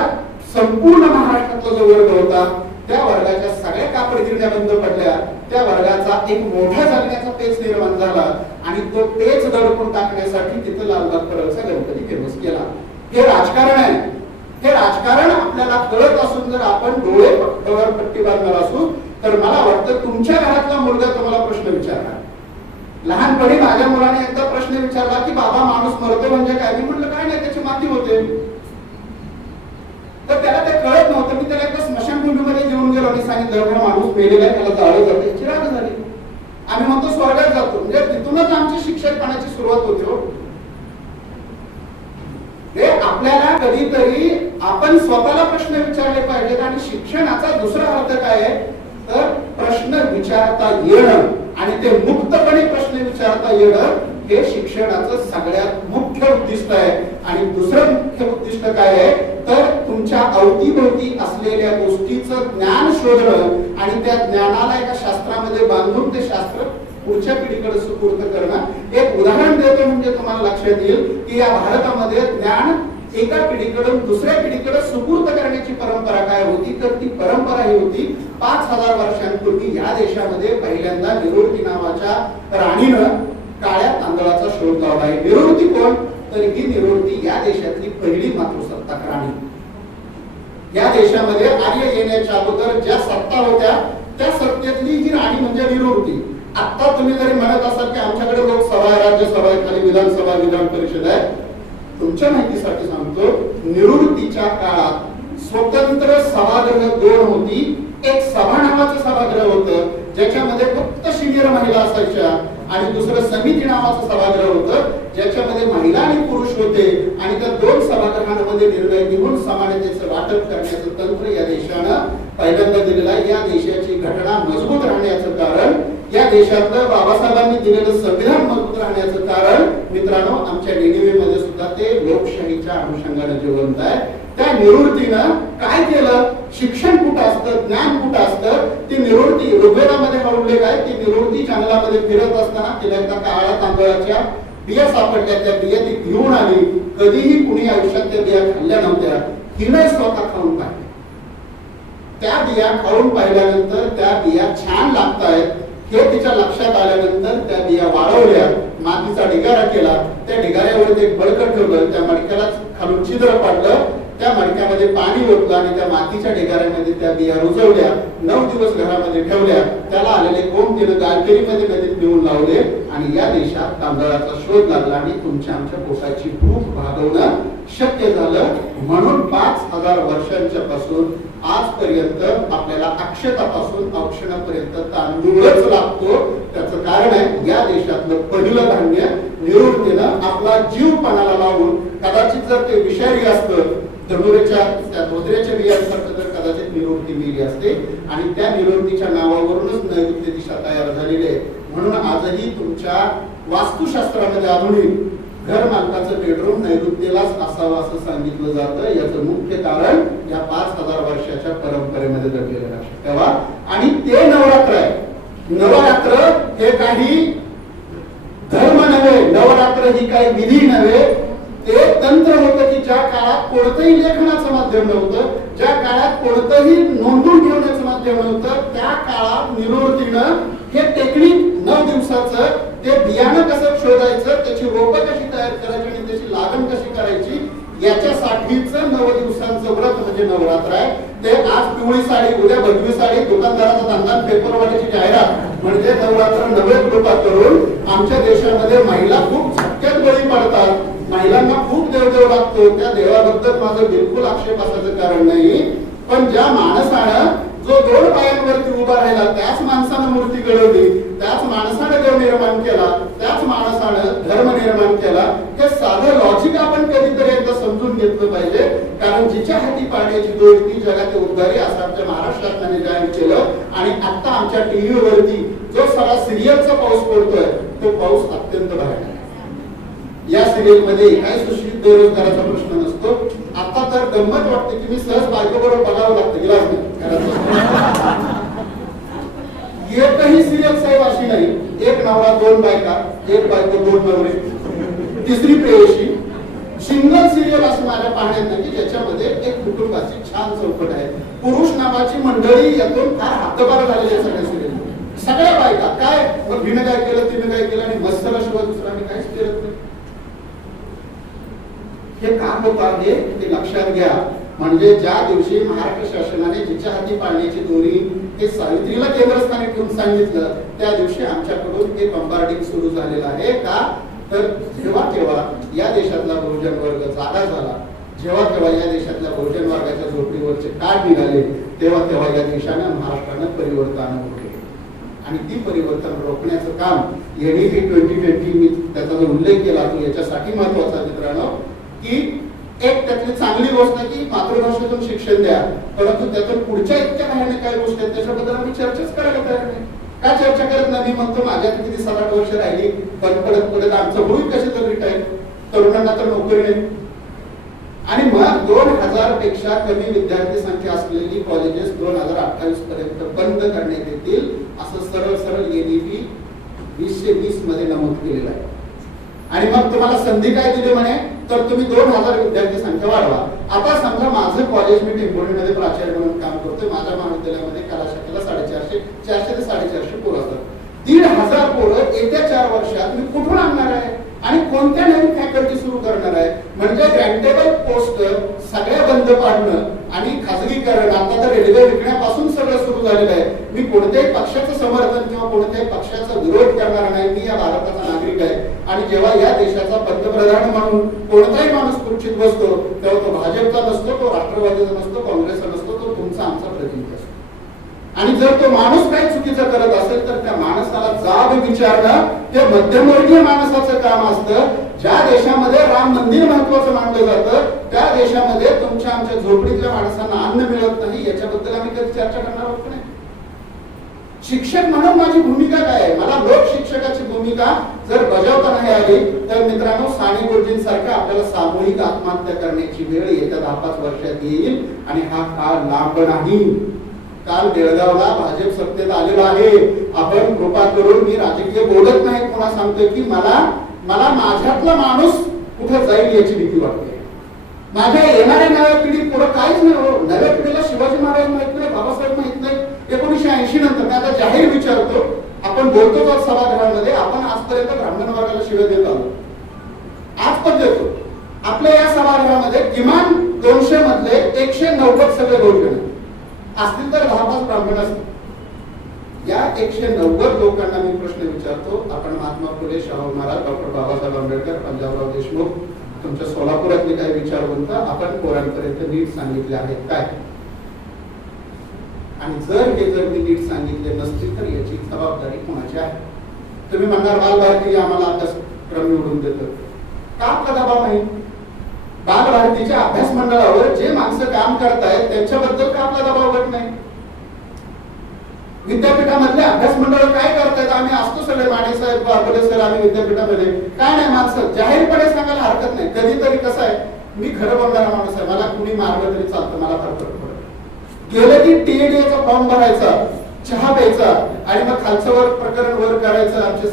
संपूर्ण महाराष्ट्रातला जो वर्ग होता, त्या वर्गाच्या सगळ्या कापड गिरण्या बंद पडल्या. त्या वर्गाचा एक मोठा जगण्याचा पेच निर्माण झाला आणि तो पेच दडपून टाकण्यासाठी तिथं लालबाग परळचा गणपती फेमस केला. हे राजकारण आहे. हे राजकारण आपल्याला कळत असून जर आपण डोळ्यावर पट्टी बांधणार असू तर मला वाटतं तुमच्या घरातला मुलगा तुम्हाला प्रश्न विचारणार. लहानपणी माझ्या मुलाने एकदा प्रश्न विचारला की बाबा माणूस मरतो म्हणजे काय? मी म्हटलं काय नाही, त्याची माती होते. तर त्याला ते कळत नव्हतं. मी त्याला एकदा स्मशानभूमीमध्ये घेऊन गेलो आणि सांगितलं हा माणूस मेलेला आहे, त्याला जाळलं जातं. याची राग झाली. आम्ही म्हणतो स्वर्गात जातो. म्हणजे तिथूनच आमची शिक्षकपणाची सुरुवात होते. हो, हे आपल्याला कधीतरी आपण स्वतःला प्रश्न विचारले पाहिजेत. आणि शिक्षणाचा दुसरा अर्थ काय आहे तर प्रश्न विचारता येणं आणि ते मुक्तपणे प्रश्न विचारता येणं हे शिक्षणाचं सगळ्यात मुख्य उद्दिष्ट आहे. आणि दुसरं मुख्य उद्दिष्ट काय आहे तर तुमच्या अवतीभोवती असलेल्या गोष्टीचं ज्ञान शोधणं आणि त्या ज्ञानाला एका शास्त्रामध्ये बांधून ते शास्त्र पुढच्या पिढीकडे सुपूर्द करणं. एक उदाहरण देतो म्हणजे तुम्हाला लक्षात येईल की या भारतामध्ये ज्ञान एका पिढीकडून दुसऱ्या पिढीकडे सुपूर्द करण्याची परंपरा काय होती तर ती परंपरा ही होती 5,000 वर्षांपूर्वी या देशामध्ये पहिल्यांदा निरोधी नावाच्या राणीनं काळ्या तांदळाचा शोध लावला आहे. निरोधी कोण तर ही निरोधी या देशातली पहिली मातृसत्ताक राणी. या देशामध्ये आर्य येण्याच्या अगोदर ज्या सत्ता होत्या त्या सत्तेतली ही राणी म्हणजे निरोधी. आता तुम्ही जरी म्हणत असाल की आमच्याकडे लोकसभा आहे, राज्यसभा आहे, खाली विधानसभा, विधान परिषद आहे, तुमच्या माहितीसाठी सांगतो निवृत्तीच्या काळात स्वतंत्र सभागृह 2 होती. एक सभा नावाचं सभागृह होतं ज्याच्यामध्ये फक्त सिनियर महिला असायच्या आणि दुसरं समिती नावाचं सभागृह होतं ज्याच्यामध्ये महिला आणि पुरुष होते. आणि त्या 2 सभागृहांमध्ये निर्णय घेऊन समानतेचं वाटप करण्याचं तंत्र या देशानं पहिल्यांदा दिलेलं आहे. या देशाची घटना मजबूत राहण्याचं कारण, या देशातलं बाबासाहेबांनी दिलेलं संविधान मजबूत राहण्याचं कारण मित्रांनो आमच्या मध्ये सुद्धा ते लोकशाहीच्या अनुषंगाने जिवंत आहे. त्या निवृत्तीनं काय केलं? शिक्षण कुठं असतं, ज्ञान कुठं असतं, ती निवृत्ती ऋग्वेदामध्ये हा उल्लेख आहे की निवृत्ती जंगलामध्ये फिरत असताना तिला एकदा काळ्या तांदळाच्या बिया सापडल्या. त्या बिया ती घेऊन आली. कधीही कुणी आयुष्यात त्या बिया खाल्ल्या नव्हत्या. हिने स्वतः खाऊन पाहिल्या. त्या बिया खाऊन पाहिल्यानंतर त्या बिया छान लागतायत हे तिच्या लक्षात आल्यानंतर त्या बिया वाढवल्या. मातीचा ढिगारा केला, त्या ढिगाऱ्यावर एक बळकट ठेवलं, त्या मडक्याला खालून छिद्र पाडलं, त्या मडक्यामध्ये पाणी ओतलं आणि त्या मातीच्या ढिगाऱ्यामध्ये त्या बिया रुजवल्या, 9 दिवस घरामध्ये ठेवल्या, त्याला आलेले कोंब तिनं गालकेरीमध्ये नदीत नेऊन लावले आणि या देशात तांदळाचा शोध लागला आणि तुमच्या आमच्या पोटाची भूक भागवणं शक्य झालं. म्हणून 5000 वर्षांच्या पासून आजपर्यंत आपल्याला अक्षतापासून औक्षणापर्यंत तांदूळच लागतो. त्याचं कारण आहे या देशातलं पहिलं धान्य निरोधतेनं आपला जीव पणाला लावून, कदाचित जर ते विषारी असतं धनुरेच्या त्या धोत्र्याच्या बियांसारखं तर कदाचित निरोधती मिली असते आणि त्या निरोधतीच्या नावावरूनच नैऋत्य दिशा तयार झालेली आहे. म्हणून आजही तुमच्या वास्तुशास्त्रामध्ये आधुनिक घर मालकाचं बेडरूम नैऋत्येलाच असावं असं सांगितलं जातं. याचं मुख्य कारण या 5000 वर्षाच्या परंपरेमध्ये दडलेलं लक्षात ठेवा. आणि ते नवरात्र आहे. नवरात्र हे काही धर्म नव्हे, नवरात्र ही काही विधी नव्हे, ते तंत्र होतं की ज्या काळात कोणतंही लेखनाचं माध्यम नव्हतं, ज्या काळात कोणतंही नोंदून ठेवण्याचं माध्यम नव्हतं, त्या काळात निरोधतीनं हे टेक्निक 9 दिवसाचं ते बियाणं कसं शोधायचं, त्याची रोपं कशी तयार करायची आणि त्याची लागण कशी करायची याच्यासाठीच 9 दिवसांचं व्रत म्हणजे नवरात्र आहे. ते आज पिवळी साडी, उद्या भगवी साडी, दुकानदाराचा धंदा, पेपरवाल्याची जाहिरात म्हणजे नवरात्र नवे कृपा करून आमच्या देशामध्ये महिला खूप झटक्यात बळी पडतात. महिलांना खूप देवदेव लागतो. त्या देवाबद्दल माझं बिलकुल आक्षेप असायचं कारण नाही. पण ज्या माणसानं जो 2 पायांवरती उभा राहिला त्याच माणसानं मूर्ती घडवली, त्याच माणसानं देव निर्माण केला, त्याच माणसानं धर्म निर्माण केला. हे साधं लॉजिक आपण कधीतरी एकदा समजून घेतलं पाहिजे. कारण जिच्या हाती पाण्याची दोरी ती जगात उद्धारी असं आमच्या महाराष्ट्र शासनाने जाहीर केलं. आणि आता आमच्या टीव्हीवरती जो सगळा सिरियलचा पाऊस पडतोय तो पाऊस अत्यंत भयानक आहे. या सिरियल मध्ये काही सुशिक्षित बेरोजगाराचा प्रश्न नसतो. आता तर गंमत वाटते की मी सहज बायकोबरोबर बघावं लागतं गेलाच नाही. एकही सिरियल साहेब अशी नाही, एक नवरा 2 बायका, एक बायको 2 नवरे, तिसरी प्रेयशी. सिंगल सिरियल असं माझ्या पाहण्यात नाही की ज्याच्यामध्ये एक कुटुंबाची छान चौकट आहे. पुरुष नावाची मंडळी यातून फार हातभार झालेली सगळ्या सिरियल, सगळ्या बायका काय मग हिनं काय केलं तिनं काय केलं आणि मस्तलाशिवाय दुसरं आम्ही काहीच करत नाही. हे काम होत आहे ते लक्षात घ्या. म्हणजे ज्या दिवशी महाराष्ट्र शासनाने जिच्या हाती पाळण्याची दोरी हे सावित्रीला केंद्रस्थानी ठेवून सांगितलं त्या दिवशी आमच्याकडून हे बंबार्डिंग सुरू झालेलं आहे. का तर जेव्हा या देशातला बहुजन वर्ग जागा झाला, जेव्हा या देशातल्या बहुजन वर्गाच्या झोपडीवरचे काळ निघाले, तेव्हा या देशानं महाराष्ट्रानं परिवर्तन केले आणि ती परिवर्तन रोखण्याचं काम एनईपी 2020 मी त्याचा जो उल्लेख केला तो याच्यासाठी महत्वाचा मित्रांनो की एक त्यातली चांगली गोष्ट आहे की मातृभाषेतून शिक्षण द्या, परंतु त्यातून पुढच्या इतक्या काही काही गोष्टी आहेत त्याच्याबद्दल आम्ही चर्चाच करायला तयार नाही. का चर्चा करत नाही? मी म्हणतो माझ्यात किती 7-8 वर्ष राहिली, पण पडत आमचं होईल कसे तर रिटायर, तरुणांना तर नोकरी नाही. आणि मग 2000 पेक्षा कमी विद्यार्थी संख्या असलेली कॉलेजेस 2028 पर्यंत बंद करण्यात येतील असं सरळ एनईपी 2020 मध्ये नमूद केलेलं आहे. आणि मग तुम्हाला संधी काय दिली म्हणे तर तुम्ही 2000 विद्यार्थी संख्या वाढवा. आता समजा माझं कॉलेज मी टेंभुर्णीमध्ये प्राचार्य म्हणून काम करतोय. माझ्या महाविद्यालयामध्ये कला शाखेला 450 ते 450 पोरं असतात. 1500 पोरं येत्या 4 वर्षात मी कुठून आणणार आहे आणि कोणत्या नवीन फॅकल्टी सुरू करणार आहे? म्हणजे ग्रँटेबल पोस्ट सगळ्या बंद पाडणं आणि खासगीकरण, आता तर रेल्वे विकण्यापासून सगळं सुरू झालेलं आहे. मी कोणत्याही पक्षाचं समर्थन किंवा कोणत्याही पक्षाचा विरोध करणार नाही. मी या भारताचा नागरिक आहे आणि जेव्हा या देशाचा पंतप्रधान म्हणून कोणताही माणूस खुर्चीत बसतो तेव्हा तो भाजपचा नसतो, तो राष्ट्रवादीचा नसतो, काँग्रेसचा नसतो, तो तुमचा आमचा प्रतिनिधी असतो. आणि जर तो माणूस काही चुकीचं करत असेल तर त्या माणसाला जाब विचारणं हे मध्यमवर्गीय माणसाचं काम असतं. ज्या देशामध्ये राम मंदिर महत्वाचं मानलं जातं त्या देशामध्ये तुमच्या आमच्या झोपडीतल्या माणसांना अन्न मिळत नाही याच्याबद्दल आम्ही कधी चर्चा करणार आहोत नाही. शिक्षक म्हणून माझी भूमिका काय आहे? मला लोक शिक्षकाची भूमिका जर बजावता नाही आली तर मित्रांनो साने गुरुजींसारखं आपल्याला सामूहिक आत्महत्या करण्याची वेळ येत्या 10-5 वर्षात येईल आणि हा काळ लांब नाही. काल बेळगावला भाजप सत्तेत आलेला आहे. आपण कृपा करून मी राजकीय बोलत नाही, कोणा सांगतोय की मला माझ्यातला माणूस कुठे जाईल याची भीती वाटते. माझ्या येणाऱ्या नव्या पिढीत पुढे काहीच नाही हो. नव्या पिढीला शिवाजी महाराज माहित नाही, बाबासाहेब माहित नाही. 1980 नंतर मी आता जाहीर विचारतो, आपण आपण बोलतो आहोत सभागृहामध्ये, आपण आजपर्यंत ब्राह्मण वर्गाला शिव्या देत आलो, आज पण देतो. आपल्या या सभागृहामध्ये किमान 200 मधले 190 सगळे बहुजन असतील तर 10-5 ब्राह्मण असतील. या 190 लोकांना मी प्रश्न विचारतो, आपण महात्मा फुले, शाहू महाराज, डॉक्टर बाबासाहेब आंबेडकर, पंजाबराव देशमुख, तुमच्या सोलापुरातले काही विचारवंत आपण पोरांपर्यंत नीट सांगितले आहेत काय? आणि जर मी नीट सांगितले नसतील तर याची जबाबदारी कोणाची आहे? तुम्ही म्हणणार बालभारती आम्हाला अभ्यासक्रम निवडून देतं, का आपला दबाव नाही? बालभारतीच्या अभ्यास मंडळावर जे माणसं काम करतायत त्यांच्याबद्दल का आपला दबाव होत नाही? विद्यापीठामधले अभ्यास मंडळ काय करतायत? आम्ही असतो सगळे, माने साहेब, बाबुले सर, आम्ही विद्यापीठामध्ये काय नाही, माणसं जाहीरपणे सांगायला हरकत नाही. कधीतरी कसं आहे, मी खरं बोलणारा माणूस आहे, मला कुणी मारलं तरी चालतं, मला फरक पडत. गेलं की टीएडीचा फॉर्म भरायचा, चहा प्यायचा आणि मग खालचं वर प्रकरण वर करायचं, आमचे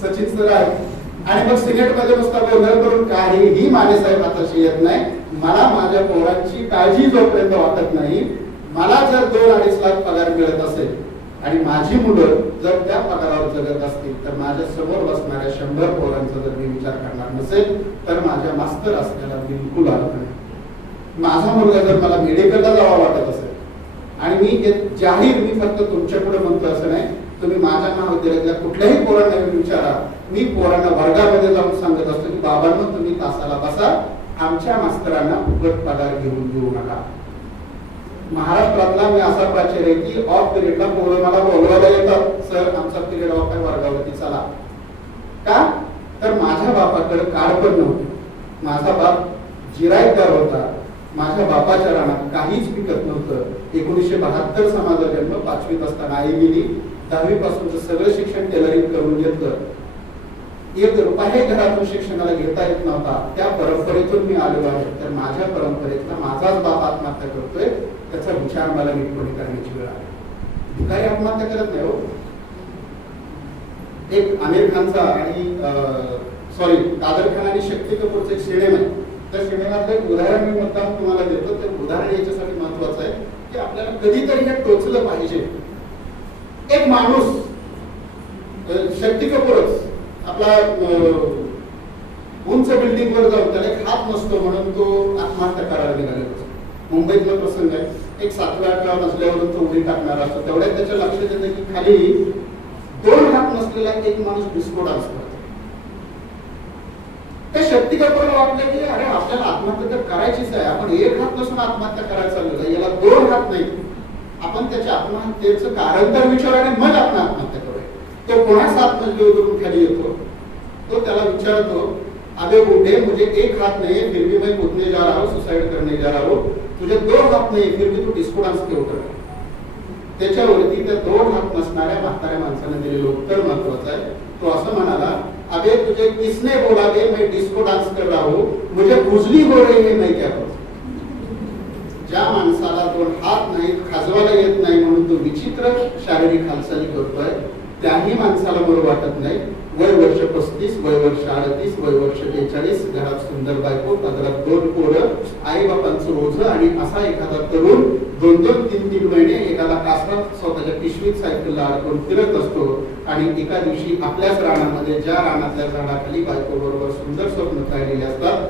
सचिन सर आहेत, आणि मग सिनेटमध्ये नुसता गोंधळ करून काहीही मानेसाहेब हाताशी येत नाही. मला माझ्या पोरांची काळजी जोपर्यंत वाटत नाही, मला जर 2-2.5 लाख पगार मिळत असेल आणि माझी मुलं जर त्या पगारावर जगत असतील तर माझ्या समोर बसणाऱ्या 100 पोरांचा जर मी विचार करणार नसेल तर माझ्या मास्तर असलेला बिलकुल अर्थ नाही. माझा मुलगा जर मला मेडिकलला जावा वाटत असेल आणि मी जाहीर, मी फक्त तुमच्यापुढे म्हणतो असं नाही, तुम्ही माझ्या महाविद्यालयातल्या कुठल्याही पोरांना विचारा, मी पोरांना वर्गामध्ये जाऊन सांगत असतो की बाबांनो तुम्ही तासाला बसा, आमच्या मास्तरांना फुकट पगार घेऊन देऊ नका. महाराष्ट्रातला मी असा प्राचार्य आहे की ऑफ पिरियडला पोरं मला बोलवायला येतात, सर आमचा पिरियड ऑफ आहे वर्गावरती चला. का तर माझ्या बापाकडे कार्ड पण नव्हते, माझा बाप जिरायतदार होता, माझ्या बापाच्या रानात काहीच पिकत नव्हतं. 1972 समाजा जन्म, 5वीत असताना आई गेली, 10वी पासूनचं सगळं शिक्षण टेलरिंग करून घेतलं. 1 रुपया घरातून शिक्षणाला घेता येत नव्हता. त्या परंपरेतून मी आलो आहे. तर माझ्या परंपरेतला माझाच बाप आत्महत्या करतोय, त्याचा विचार मला नीटपणे करण्याची वेळ आहे. भिकारी आत्महत्या करत नाही हो. एक आमिर खानचा आणि कादर खान आणि शक्ती कपूरचा एक सिनेमा आहे. त्या सिनेमातलं एक उदाहरण मी मुद्दाम तुम्हाला देतो. ते उदाहरण याच्यासाठी महत्वाचं आहे की आपल्याला कधीतरी हे टोचलं पाहिजे. एक माणूस, शक्ती कपूरच आपला उंच बिल्डिंग वर जाऊन, त्याला एक हात नसतो म्हणून तो आत्महत्या करायला निघालेला असतो. मुंबईतला प्रसंग आहे. एक 7व्या नसल्यावरून तो उडी टाकणार असतो. तेवढ्यात त्याच्या लक्षात येतं की खाली 2 हात नसलेला एक माणूस डिस्को डान्स करतो. त्या शक्ती कपूरला वाटलं की अरे आपल्याला आत्महत्या तर करायचीच आहे, आपण 1 हात नसून आत्महत्या करायला चाललेलं आहे, याला 2 हात नाही, आपण त्याच्या आत्महत्येचं कारण तर विचाराने मग आपण आत्महत्या करूया. तो पुन्हा 7 मजले उतरून खाली येतो. तो त्याला विचारतो, अबे बूढ़े मुझे 1 हाथ नहीं है फिर भी मैं कूदने जा रहा हूँ, सुसाइड करने जा रहा हूँ, तुझे 2 हाथ नहीं फिर भी तू डिस्को डान्स क्यों कर रहा है? त्याच्यावरती त्या 2 हात नसणाऱ्या म्हाताऱ्या माणसाने दिलेलं उत्तर महत्वाचं आहे. तो असं म्हणाला, अबे तुझे किसने बोला बे मैं डिस्को डान्स कर रहा हूँ, मुझे खुजली हो रही है, मैं क्या करूं? ज्या माणसाला 2 हात नाहीत, खाजवायला येत नाही म्हणून तो विचित्र शारीरिक हालचाली करतोय, त्याही माणसाला बरं वाटत नाही. वय वर्ष 35, वय वर्ष 38, वय वर्ष 43, घरात सुंदर बायको, पदरात 2 पोरं, आई बापांचं ओझं आणि असा एखादा तरुण 2-2, 3-3 महिने एखादा कासरात स्वतःच्या पिशवीत सायकलला अडकून फिरत असतो आणि एका दिवशी आपल्याच रानामध्ये, ज्या रानातल्या झाडाखाली बायको बरोबर सुंदर स्वप्न पाहिलेले असतात,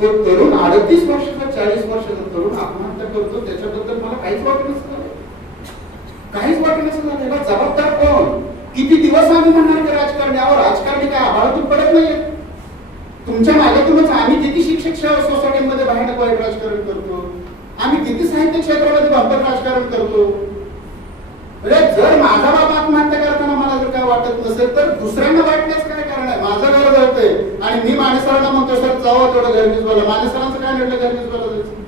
तो तरुण 38 वर्षाचा 40 वर्षाचा तरुण आत्महत्या करतो. त्याच्याबद्दल मला काहीच वाटत नसतं, काहीच वाटत नसतं. त्याला जबाबदार कोण? किती दिवस आम्ही म्हणणार की राजकारण्यावर? राजकारणी काय आभाळातून पडत नाहीये. तुमच्या मागेतूनच आम्ही किती शिक्षक सोसायटीमध्ये बाहेर वाईट राजकारण करतो, आम्ही किती साहित्य क्षेत्रामध्ये बंपर राजकारण करतो. म्हणजे जर माझा बाप आत्महत्या करताना मला जर काय वाटत नसेल तर दुसऱ्यांना वाटण्याच काय कारण आहे? माझं घर जळतंय आणि मी मानेसरांना म्हणतो सर जावं तेवढं घरनीच बोला. मानेसरांचं काय नडलं घरनीच बोला जायचं?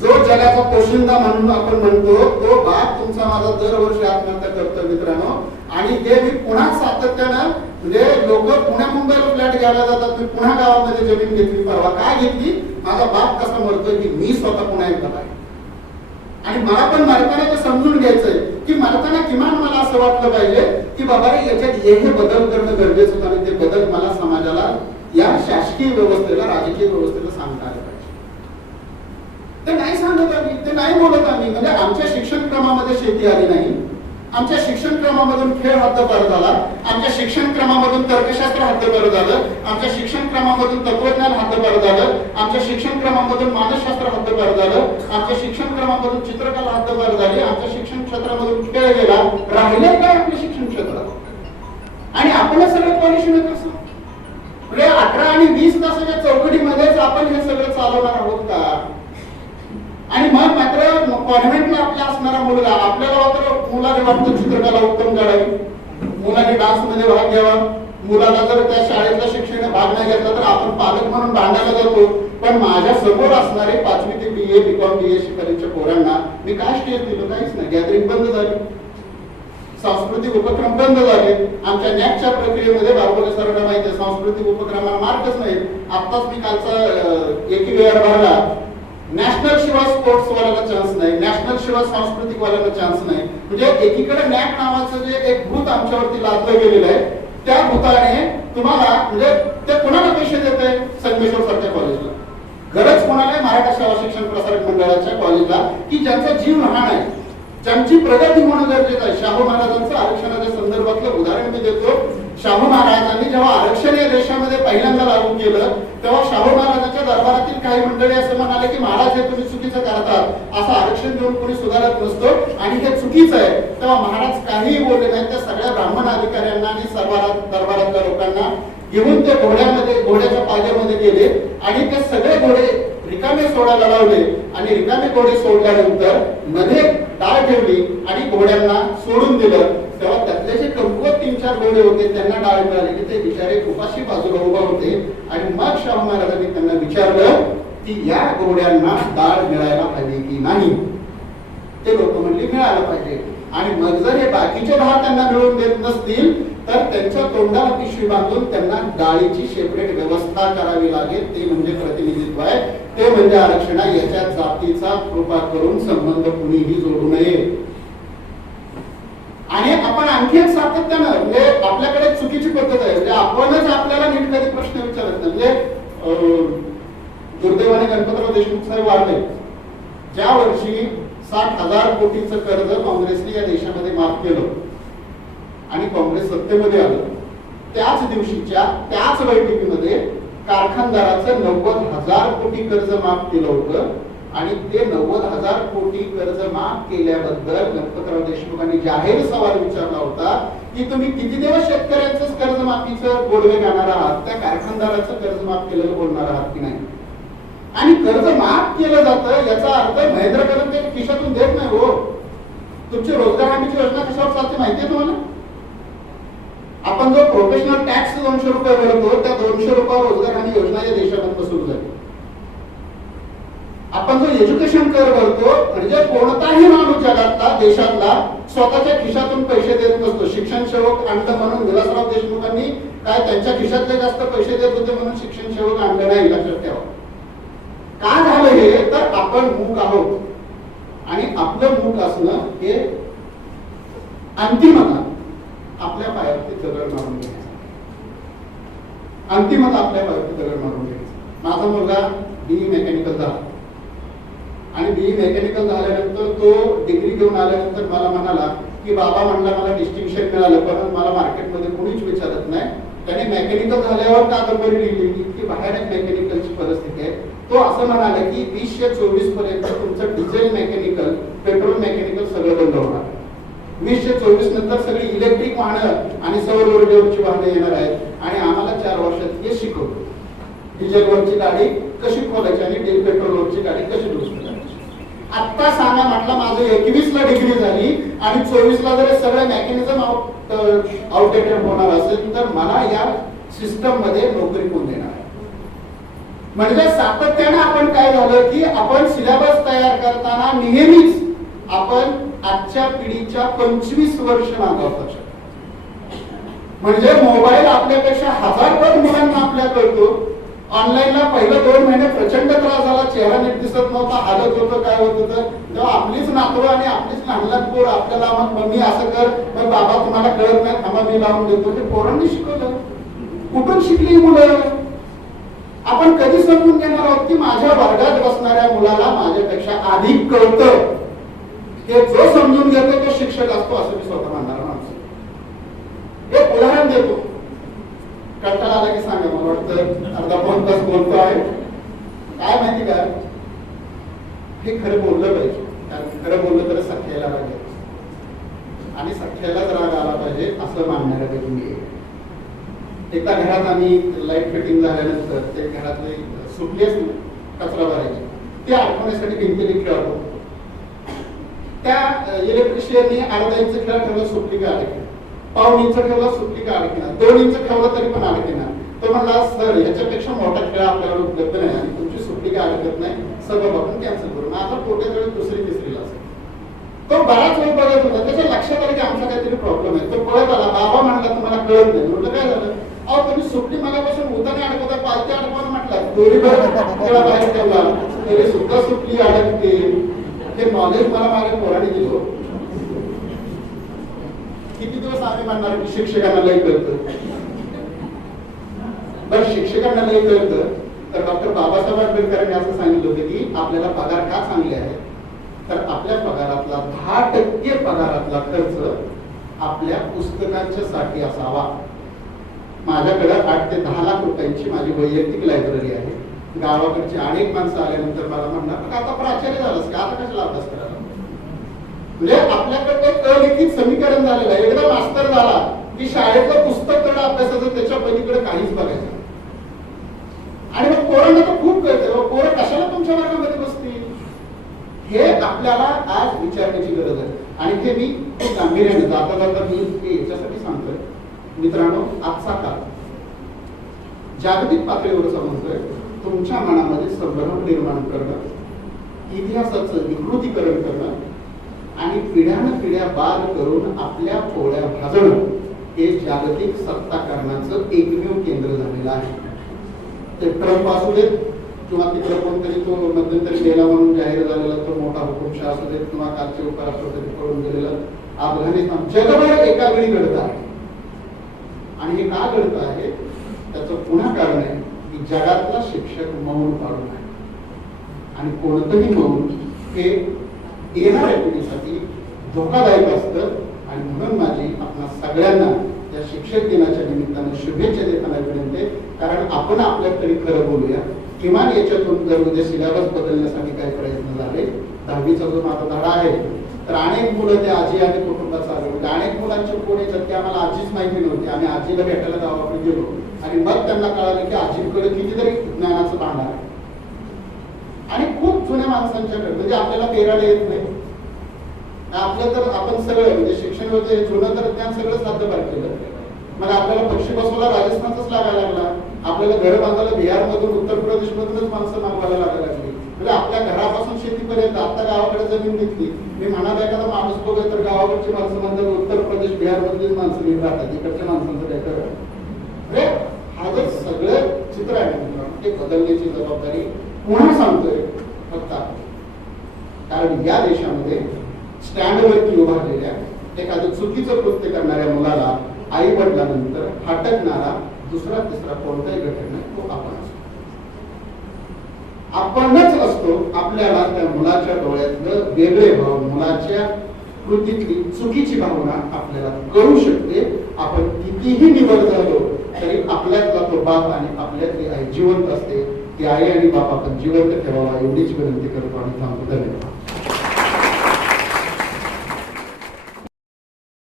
जो जगाचा पोशिंदा म्हणून आपण म्हणतो तो बाप तुमचा माझा दरवर्षी आत्महत्या करतो मित्रांनो. आणि हे मी पुन्हा सातत्यानं, म्हणजे लोक पुण्या मुंबईला फ्लॅट घ्यायला जातात, मी पुन्हा गावामध्ये जमीन घेतली, परवा काय घेतली, माझा बाप कसा मरतोय की मी स्वतः पुन्हा एकदा आहे. आणि मला पण मरताना ते समजून घ्यायचंय की मरताना किमान मला असं वाटलं पाहिजे की बाबा रे याच्यात हे बदल करणं गरजेचं होतं आणि ते बदल मला समाजाला, या शासकीय व्यवस्थेला, राजकीय व्यवस्थेला सांगता आलं पाहिजे. ते नाही सांगत आम्ही, ते नाही बोलत आम्ही. म्हणजे आमच्या शिक्षण क्रमामध्ये शेती आली नाही, आमच्या शिक्षण क्रमामधून खेळ हद्दपार झाला, आमच्या शिक्षण क्रमामधून तर्कशास्त्र हद्दपार झालं, आमच्या शिक्षण क्रमामधून तत्वज्ञान हद्दपार झालं, आमच्या शिक्षण क्रमामधून मानसशास्त्र हद्दपार झालं, आमच्या शिक्षण क्रमामधून चित्रकला हद्दपार झाली, आमच्या शिक्षण क्षेत्रामधून खेळ गेला, राहिले काय आपल्या शिक्षण क्षेत्रात? आणि आपण सगळं पॉलिश मेकर्स म्हणजे 18 आणि 20 तासाच्या चौकटीमध्येच आपण हे सगळं चालवणार आहोत का? आणि मग मात्र कॉन्व्हेंटला आपल्या असणारा मुलगा, आपल्याला मात्र मुलाने वाटतं चित्रकला उत्तम काढावी, मुलाने डान्स मध्ये भाग घ्यावा, मुलाला जर त्या शाळेतल्या शिक्षणाने भाग नाही घेतला तर आपण पालक म्हणून भांडायला जातो. पण माझ्या समोर असणारे 5वी ते BA BCom BSc पर्यंतच्या पोरांना मी काय स्टेज दिलं? काहीच नाही. गॅदरिंग बंद झाली, सांस्कृतिक उपक्रम बंद झाले. आमच्या नॅकच्या प्रक्रियेमध्ये बारबोले सरांना माहिती आहे सांस्कृतिक उपक्रमाला मार्कच नाही. आत्ताच मी कालचा एकीवेळ भरला, नॅशनल शिवाय स्पोर्ट्स वाल्याला चान्स नाही, नॅशनल शिवाय सांस्कृतिक वाल्याला चान्स नाही. म्हणजे एकीकडे नॅक नावाचं जे एक भूत आमच्यावरती लादलं गेलेलं आहे, त्या भूताने तुम्हाला म्हणजे ते कोणाला पैसे देत आहे? संगमेश्वर सारख्या कॉलेजला. गरज कोणाला आहे? मराठा सेवा शिक्षण प्रसारक मंडळाच्या कॉलेजला, की ज्यांचा जीव लहान आहे, ज्यांची प्रगती होणं गरजेचं आहे. शाहू महाराजांचं आरक्षणाच्या संदर्भातलं उदाहरण मी देतो. शाहू महाराजांनी जेव्हा आरक्षण या देशामध्ये पहिल्यांदा लागू केलं तेव्हा शाहू महाराजांच्या दरबारातील काही मंडळी असं म्हणाले की महाराज हे तुम्ही चुकीचं करतात, असं आरक्षण देऊन कोणी सुधारत नसतो आणि हे चुकीचं आहे. तेव्हा महाराज काहीही बोलले नाही. त्या सगळ्या ब्राह्मण अधिकाऱ्यांना आणि दरबारातल्या लोकांना घेऊन ते घोड्याच्या पायद्यामध्ये गेले आणि ते सगळे घोडे रिकामे सोडायला लावले आणि रिकामे घोडे सोडल्यानंतर मध्ये डाळ ठेवली आणि घोड्यांना सोडून दिलं. तेव्हा त्यातले जे कमकुवत 3-4 घोडे होते त्यांना डाळ मिळाली की ते बिचारे उपाशी बाजूला उभा होते. आणि मग शाहू महाराजांनी त्यांना विचारलं की या घोड्यांना डाळ मिळायला पाहिजे की नाही? ते लोक म्हणले मिळायला पाहिजे. आणि मग जर हे बाकीचे 10 त्यांना मिळवून देत नसतील तर त्यांच्या तोंडाला पिशवी बांधून त्यांना डाळीची सेपरेट व्यवस्था करावी लागेल. ते म्हणजे प्रतिनिधित्व आहे, ते म्हणजे आरक्षण आहे. याच्या जातीचा कृपा करून संबंध कुणीही जोडू नये. आणि आपण आणखी एक सातत्यानं म्हणजे आपल्याकडे चुकीची पद्धत आहे, म्हणजे आपणच आपल्याला नीट कधी प्रश्न विचारत नाही. म्हणजे दुर्दैवाने गणपतराव देशमुख साहेब वाढले, ज्या वर्षी 60,000 कोटीचं कर्ज काँग्रेसने या देशामध्ये माफ केलं आणि काँग्रेस सत्तेमध्ये आलं, त्याच दिवशीच्या त्याच बैठकीमध्ये कारखानदाराचं 90,000 कोटी कर्ज माफ केलं होतं. आणि ते 90,000 कोटी कर्ज माफ केल्याबद्दल गणपतराव देशमुखांनी जाहीर सवाल विचारला होता की तुम्ही किती दिवस शेतकऱ्यांचं कर्जमाफीचं गोडवे गाणार आहात, त्या कारखानदाराचं कर्ज माफ केलेलं बोलणार आहात की नाही? आणि कर्ज माफ केलं जातं याचा अर्थ महेंद्र कदम ते खिशातून देत नाही हो. तुमची रोजगार हमीची योजना कशावर चालते माहितीये तुम्हाला? आपण जो प्रोफेशनल टॅक्स 200 रुपये भरतो त्या 200 रुपये रोजगार हमी योजना या देशामध्ये सुरू झाली. आपण जो एज्युकेशन कर भरतो म्हणजे कोणताही माणूस जगातला देशातला स्वतःच्या खिशातून पैसे देत नसतो. शिक्षण सेवक आणलं म्हणून विलासराव देशमुखांनी काय त्यांच्या खिशातले जास्त पैसे देत होते म्हणून शिक्षण सेवक आणलं नाही, लक्षात ठेवा. का झालं हे? तर आपण मूक आहोत आणि आपलं मूक असणं हे अंतिमता आपल्या पायावरती दगड मारून घ्यायचं. अंतिमता आपल्या पायावरती दगड मारून घ्यायचं. माझा मुलगा BE मेकॅनिकल झाला आणि BE मेकॅनिकल झाल्यानंतर तो डिग्री घेऊन आल्यानंतर मला म्हणाला की बाबा म्हणला मला डिस्टिंक्शन मिळालं पण मला मार्केटमध्ये कोणीच विचारत नाही. त्याने मेकॅनिकल झाल्यावर कादंबरी लिहिली की बाहेर मेकॅनिकलची परिस्थिती आहे. तो असं म्हणाला की 2024 पर्यंत तुमचं डिझेल मेकॅनिकल, पेट्रोल मेकॅनिकल सगळं बंद होणार. 2024 नंतर सगळी इलेक्ट्रिक वाहनं आणि सौर ऊर्जेवरची वाहनं येणार आहेत आणि आम्हाला 4 वर्षात हे शिकवतो डिझेलवरची गाडी कशी खोलायची आणि पेट्रोलवरची गाडी कशी दुरुस्त करायची. आता सांगा म्हटलं माझं 21 ला डिग्री झाली आणि 24 ला जर सगळं मेकॅनिझम आउटडेटेड होणार असेल तर मला या सिस्टम मध्ये नोकरी कोण देणार? म्हणजे सातत्याने आपण काय झालं की आपण सिलेबस तयार करताना नेहमीच आपण आजच्या पिढीच्या 25 वर्ष मागावतात. म्हणजे मोबाईल आपल्यापेक्षा 1000 पट मुलांना आपल्या कळतो. ऑनलाईनला पहिलं 2 महिने प्रचंड त्रास झाला, चेहरा नीट दिसत नव्हता, हालत होतं, काय होत होतं. तेव्हा आपलीच नातू आणि आपलीच लहान पोर आपल्याला मग मम्मी असं कर, मग बाबा तुम्हाला कळत नाही, थांबा मी लावून देतो. ते पोरांनी शिकवलं. कुठून शिकली मुलं? आपण कधी समजून घेणार आहोत की माझ्या वर्गात बसणाऱ्या मुलाला माझ्यापेक्षा अधिक कळतं. हे जो समजून घेतो तो शिक्षक असतो असं मी स्वतः मानणारा माणूस. एक उदाहरण देतो, कंटाळा आला की सांगा, मला वाटतं अर्धा पाऊण तास बोलतो आहे. काय माहिती का, हे खरं बोललं पाहिजे, कारण खरं बोललं तर सख्याला पाहिजे आणि सख्यालाच राग आला पाहिजे असं मानणाऱ्यापैकी मी आहे. एका घरात आम्ही लाईट फिटिंग झाल्यानंतर ते घरातले सुटली असते कचरा भरायची, ते अडकवण्यासाठी भिंतीने खेळतो. त्या इलेक्ट्रिशियनने अर्धा इंच खेळा ठेवला, सुटली का अडकली, पाऊण इंच ठेवला, सुटली का अडकणार, 2 इंच ठेवला तरी पण अडकणार. तो म्हणला सर याच्यापेक्षा मोठा खेळ आपल्याला उपलब्ध नाही आणि तुमची सुटली का अडकत नाही, सगळं आपण कॅन्सल करू. माझा पोट्याजवळ दुसरी तिसरीला असेल. तो बराच वेळ बघत होता, त्याच्या लक्षात आलं की आमचा काहीतरी प्रॉब्लेम आहे. तो पळत आला, बाबा म्हणला तुम्हाला कळत नाही. म्हटलं काय झालं, अहो तुम्ही सुट्टी मलापासून उताने अडकवता, पालती अडकवायला म्हटलं, दोरीभर बाहेर ठेवला तरी सुद्धा सुटली अडकते. हे नॉलेज मला माझ्या पोराने दिलं. किती दिवस आम्ही म्हणणार की शिक्षकांना लय कळतं, पण शिक्षकांना लय कळतं. तर डॉक्टर बाबासाहेब आंबेडकरांनी असं सांगितलं होतं की आपल्याला पगार का चांगले आहे, तर आपल्या पगारातला 10% पगारातला खर्च आपल्या पुस्तकांच्या साठी असावा. माझ्याकडे 8 ते 10 लाख रुपयांची माझी वैयक्तिक लायब्ररी आहे. गावाकडची अनेक माणसं आल्यानंतर मला म्हणणार आता प्राचार्य झालंस का, आता कशाला अभ्यास करायला. म्हणजे आपल्याकडे एक अलिखित समीकरण झालेलं आहे. एकदा मास्तर झाला की शाळेतलं पुस्तक कडे अभ्यासाचं, त्याच्या पलीकडे काहीच बघायचं. आणि मग पोरांना तर खूप कळतं, पोरं कशाला तुमच्या वर्गामध्ये बसतील, हे आपल्याला आज विचारण्याची गरज आहे. आणि हे मी गांभीर्याने जाता जाता मी याच्यासाठी सांगतोय मित्रांनो, आजचा काळ जागतिक पातळीवरचा म्हणतोय, तुमच्या मनामध्ये संभ्रम निर्माण करणं, इतिहासाचं विकृतीकरण करणं आणि पिढ्यानं पिढ्या बाद करून आपल्या पोळ्या भाजणं हे जागतिक सत्ताकरणाचं एकमेव केंद्र झालेलं आहे. ते ट्रम्प असू देत किंवा तिकडे कोणतरी तो मध्यंतरी गेला म्हणून जाहीर झालेला तो मोठा हुकुमशाह असू देत किंवा कालचे उपराष्ट्रपती पळून गेलेलं अफगाणिस्तान, जगभर एका वेळी घडत आहे. आणि हे का घडत आहे त्याचं पुन्हा कारण आहे की जगातला शिक्षक मौन पाळून आहे. आणि कोणतंही मौन हे येणाऱ्या पिढीसाठी धोकादायक असतं. आणि म्हणून माझी आपल्या सगळ्यांना या शिक्षक दिनाच्या निमित्तानं शुभेच्छा देताना विनंती, कारण आपण आपल्याकडे खरं बोलूया. किमान याच्यातून जर उद्या सिलेबस बदलण्यासाठी काही प्रयत्न झाले, 10वीचा जो माझा धडा आहे, तर अनेक मुलं ते आजी आणि कुटुंबात चालू होते. अनेक मुलांचे कोण येतात की आम्हाला आजीच माहिती नव्हती, आम्ही आजीला भेटायला गावाकडे गेलो आणि मग त्यांना कळालं की आजीकडे कितीतरी ज्ञानाचं भांडार आहे. आणि खूप जुन्या माणसांच्याकडे, म्हणजे आपल्याला पेरायला येत नाही आपलं, तर आपण सगळं म्हणजे शिक्षण होते जुनं तर ज्ञान सगळं साध्यभार केलं. मग आपल्याला पक्षी बसवायला राजस्थानच लागायला लागला, आपल्याला घर बांधायला बिहार मधून उत्तर प्रदेश मधूनच माणसं मागवायला लागायला लागली. म्हणजे आपल्या घरापासून शेतीपर्यंत आता गावाकडे जमीन घेतली, मी म्हणाला एखादा माणूस बघेल तर गावाकडची माणसं म्हणतात उत्तर प्रदेश बिहार मधलीच माणसं नीट राहतात, इकडच्या माणसांचं काय कर. हा जर सगळं चित्र आहे ते बदलण्याची जबाबदारी पुन्हा सांगतोय फक्त आपण. कारण या देशामध्ये स्टँडवरती उभारलेल्या एखादं चुकीचं कृत्य करणाऱ्या मुलाला आई वडिलांनंतर हटकणारा दुसरा तिसरा कोणताही घटक नाही, तो आपणच असतो. आपल्याला त्या मुलाच्या डोळ्यातलं वेगळे भाव, मुलाच्या कृतीतली चुकीची भावना आपल्याला कळू शकते. आपण कितीही निवड झालो तरी आपल्यातला तो बाप आणि आपल्यातली आई जिवंत असते. ती आई आणि बाप आपण जिवंत ठेवावा एवढीच विनंती करतो आणि थांबतो. धन्यवाद.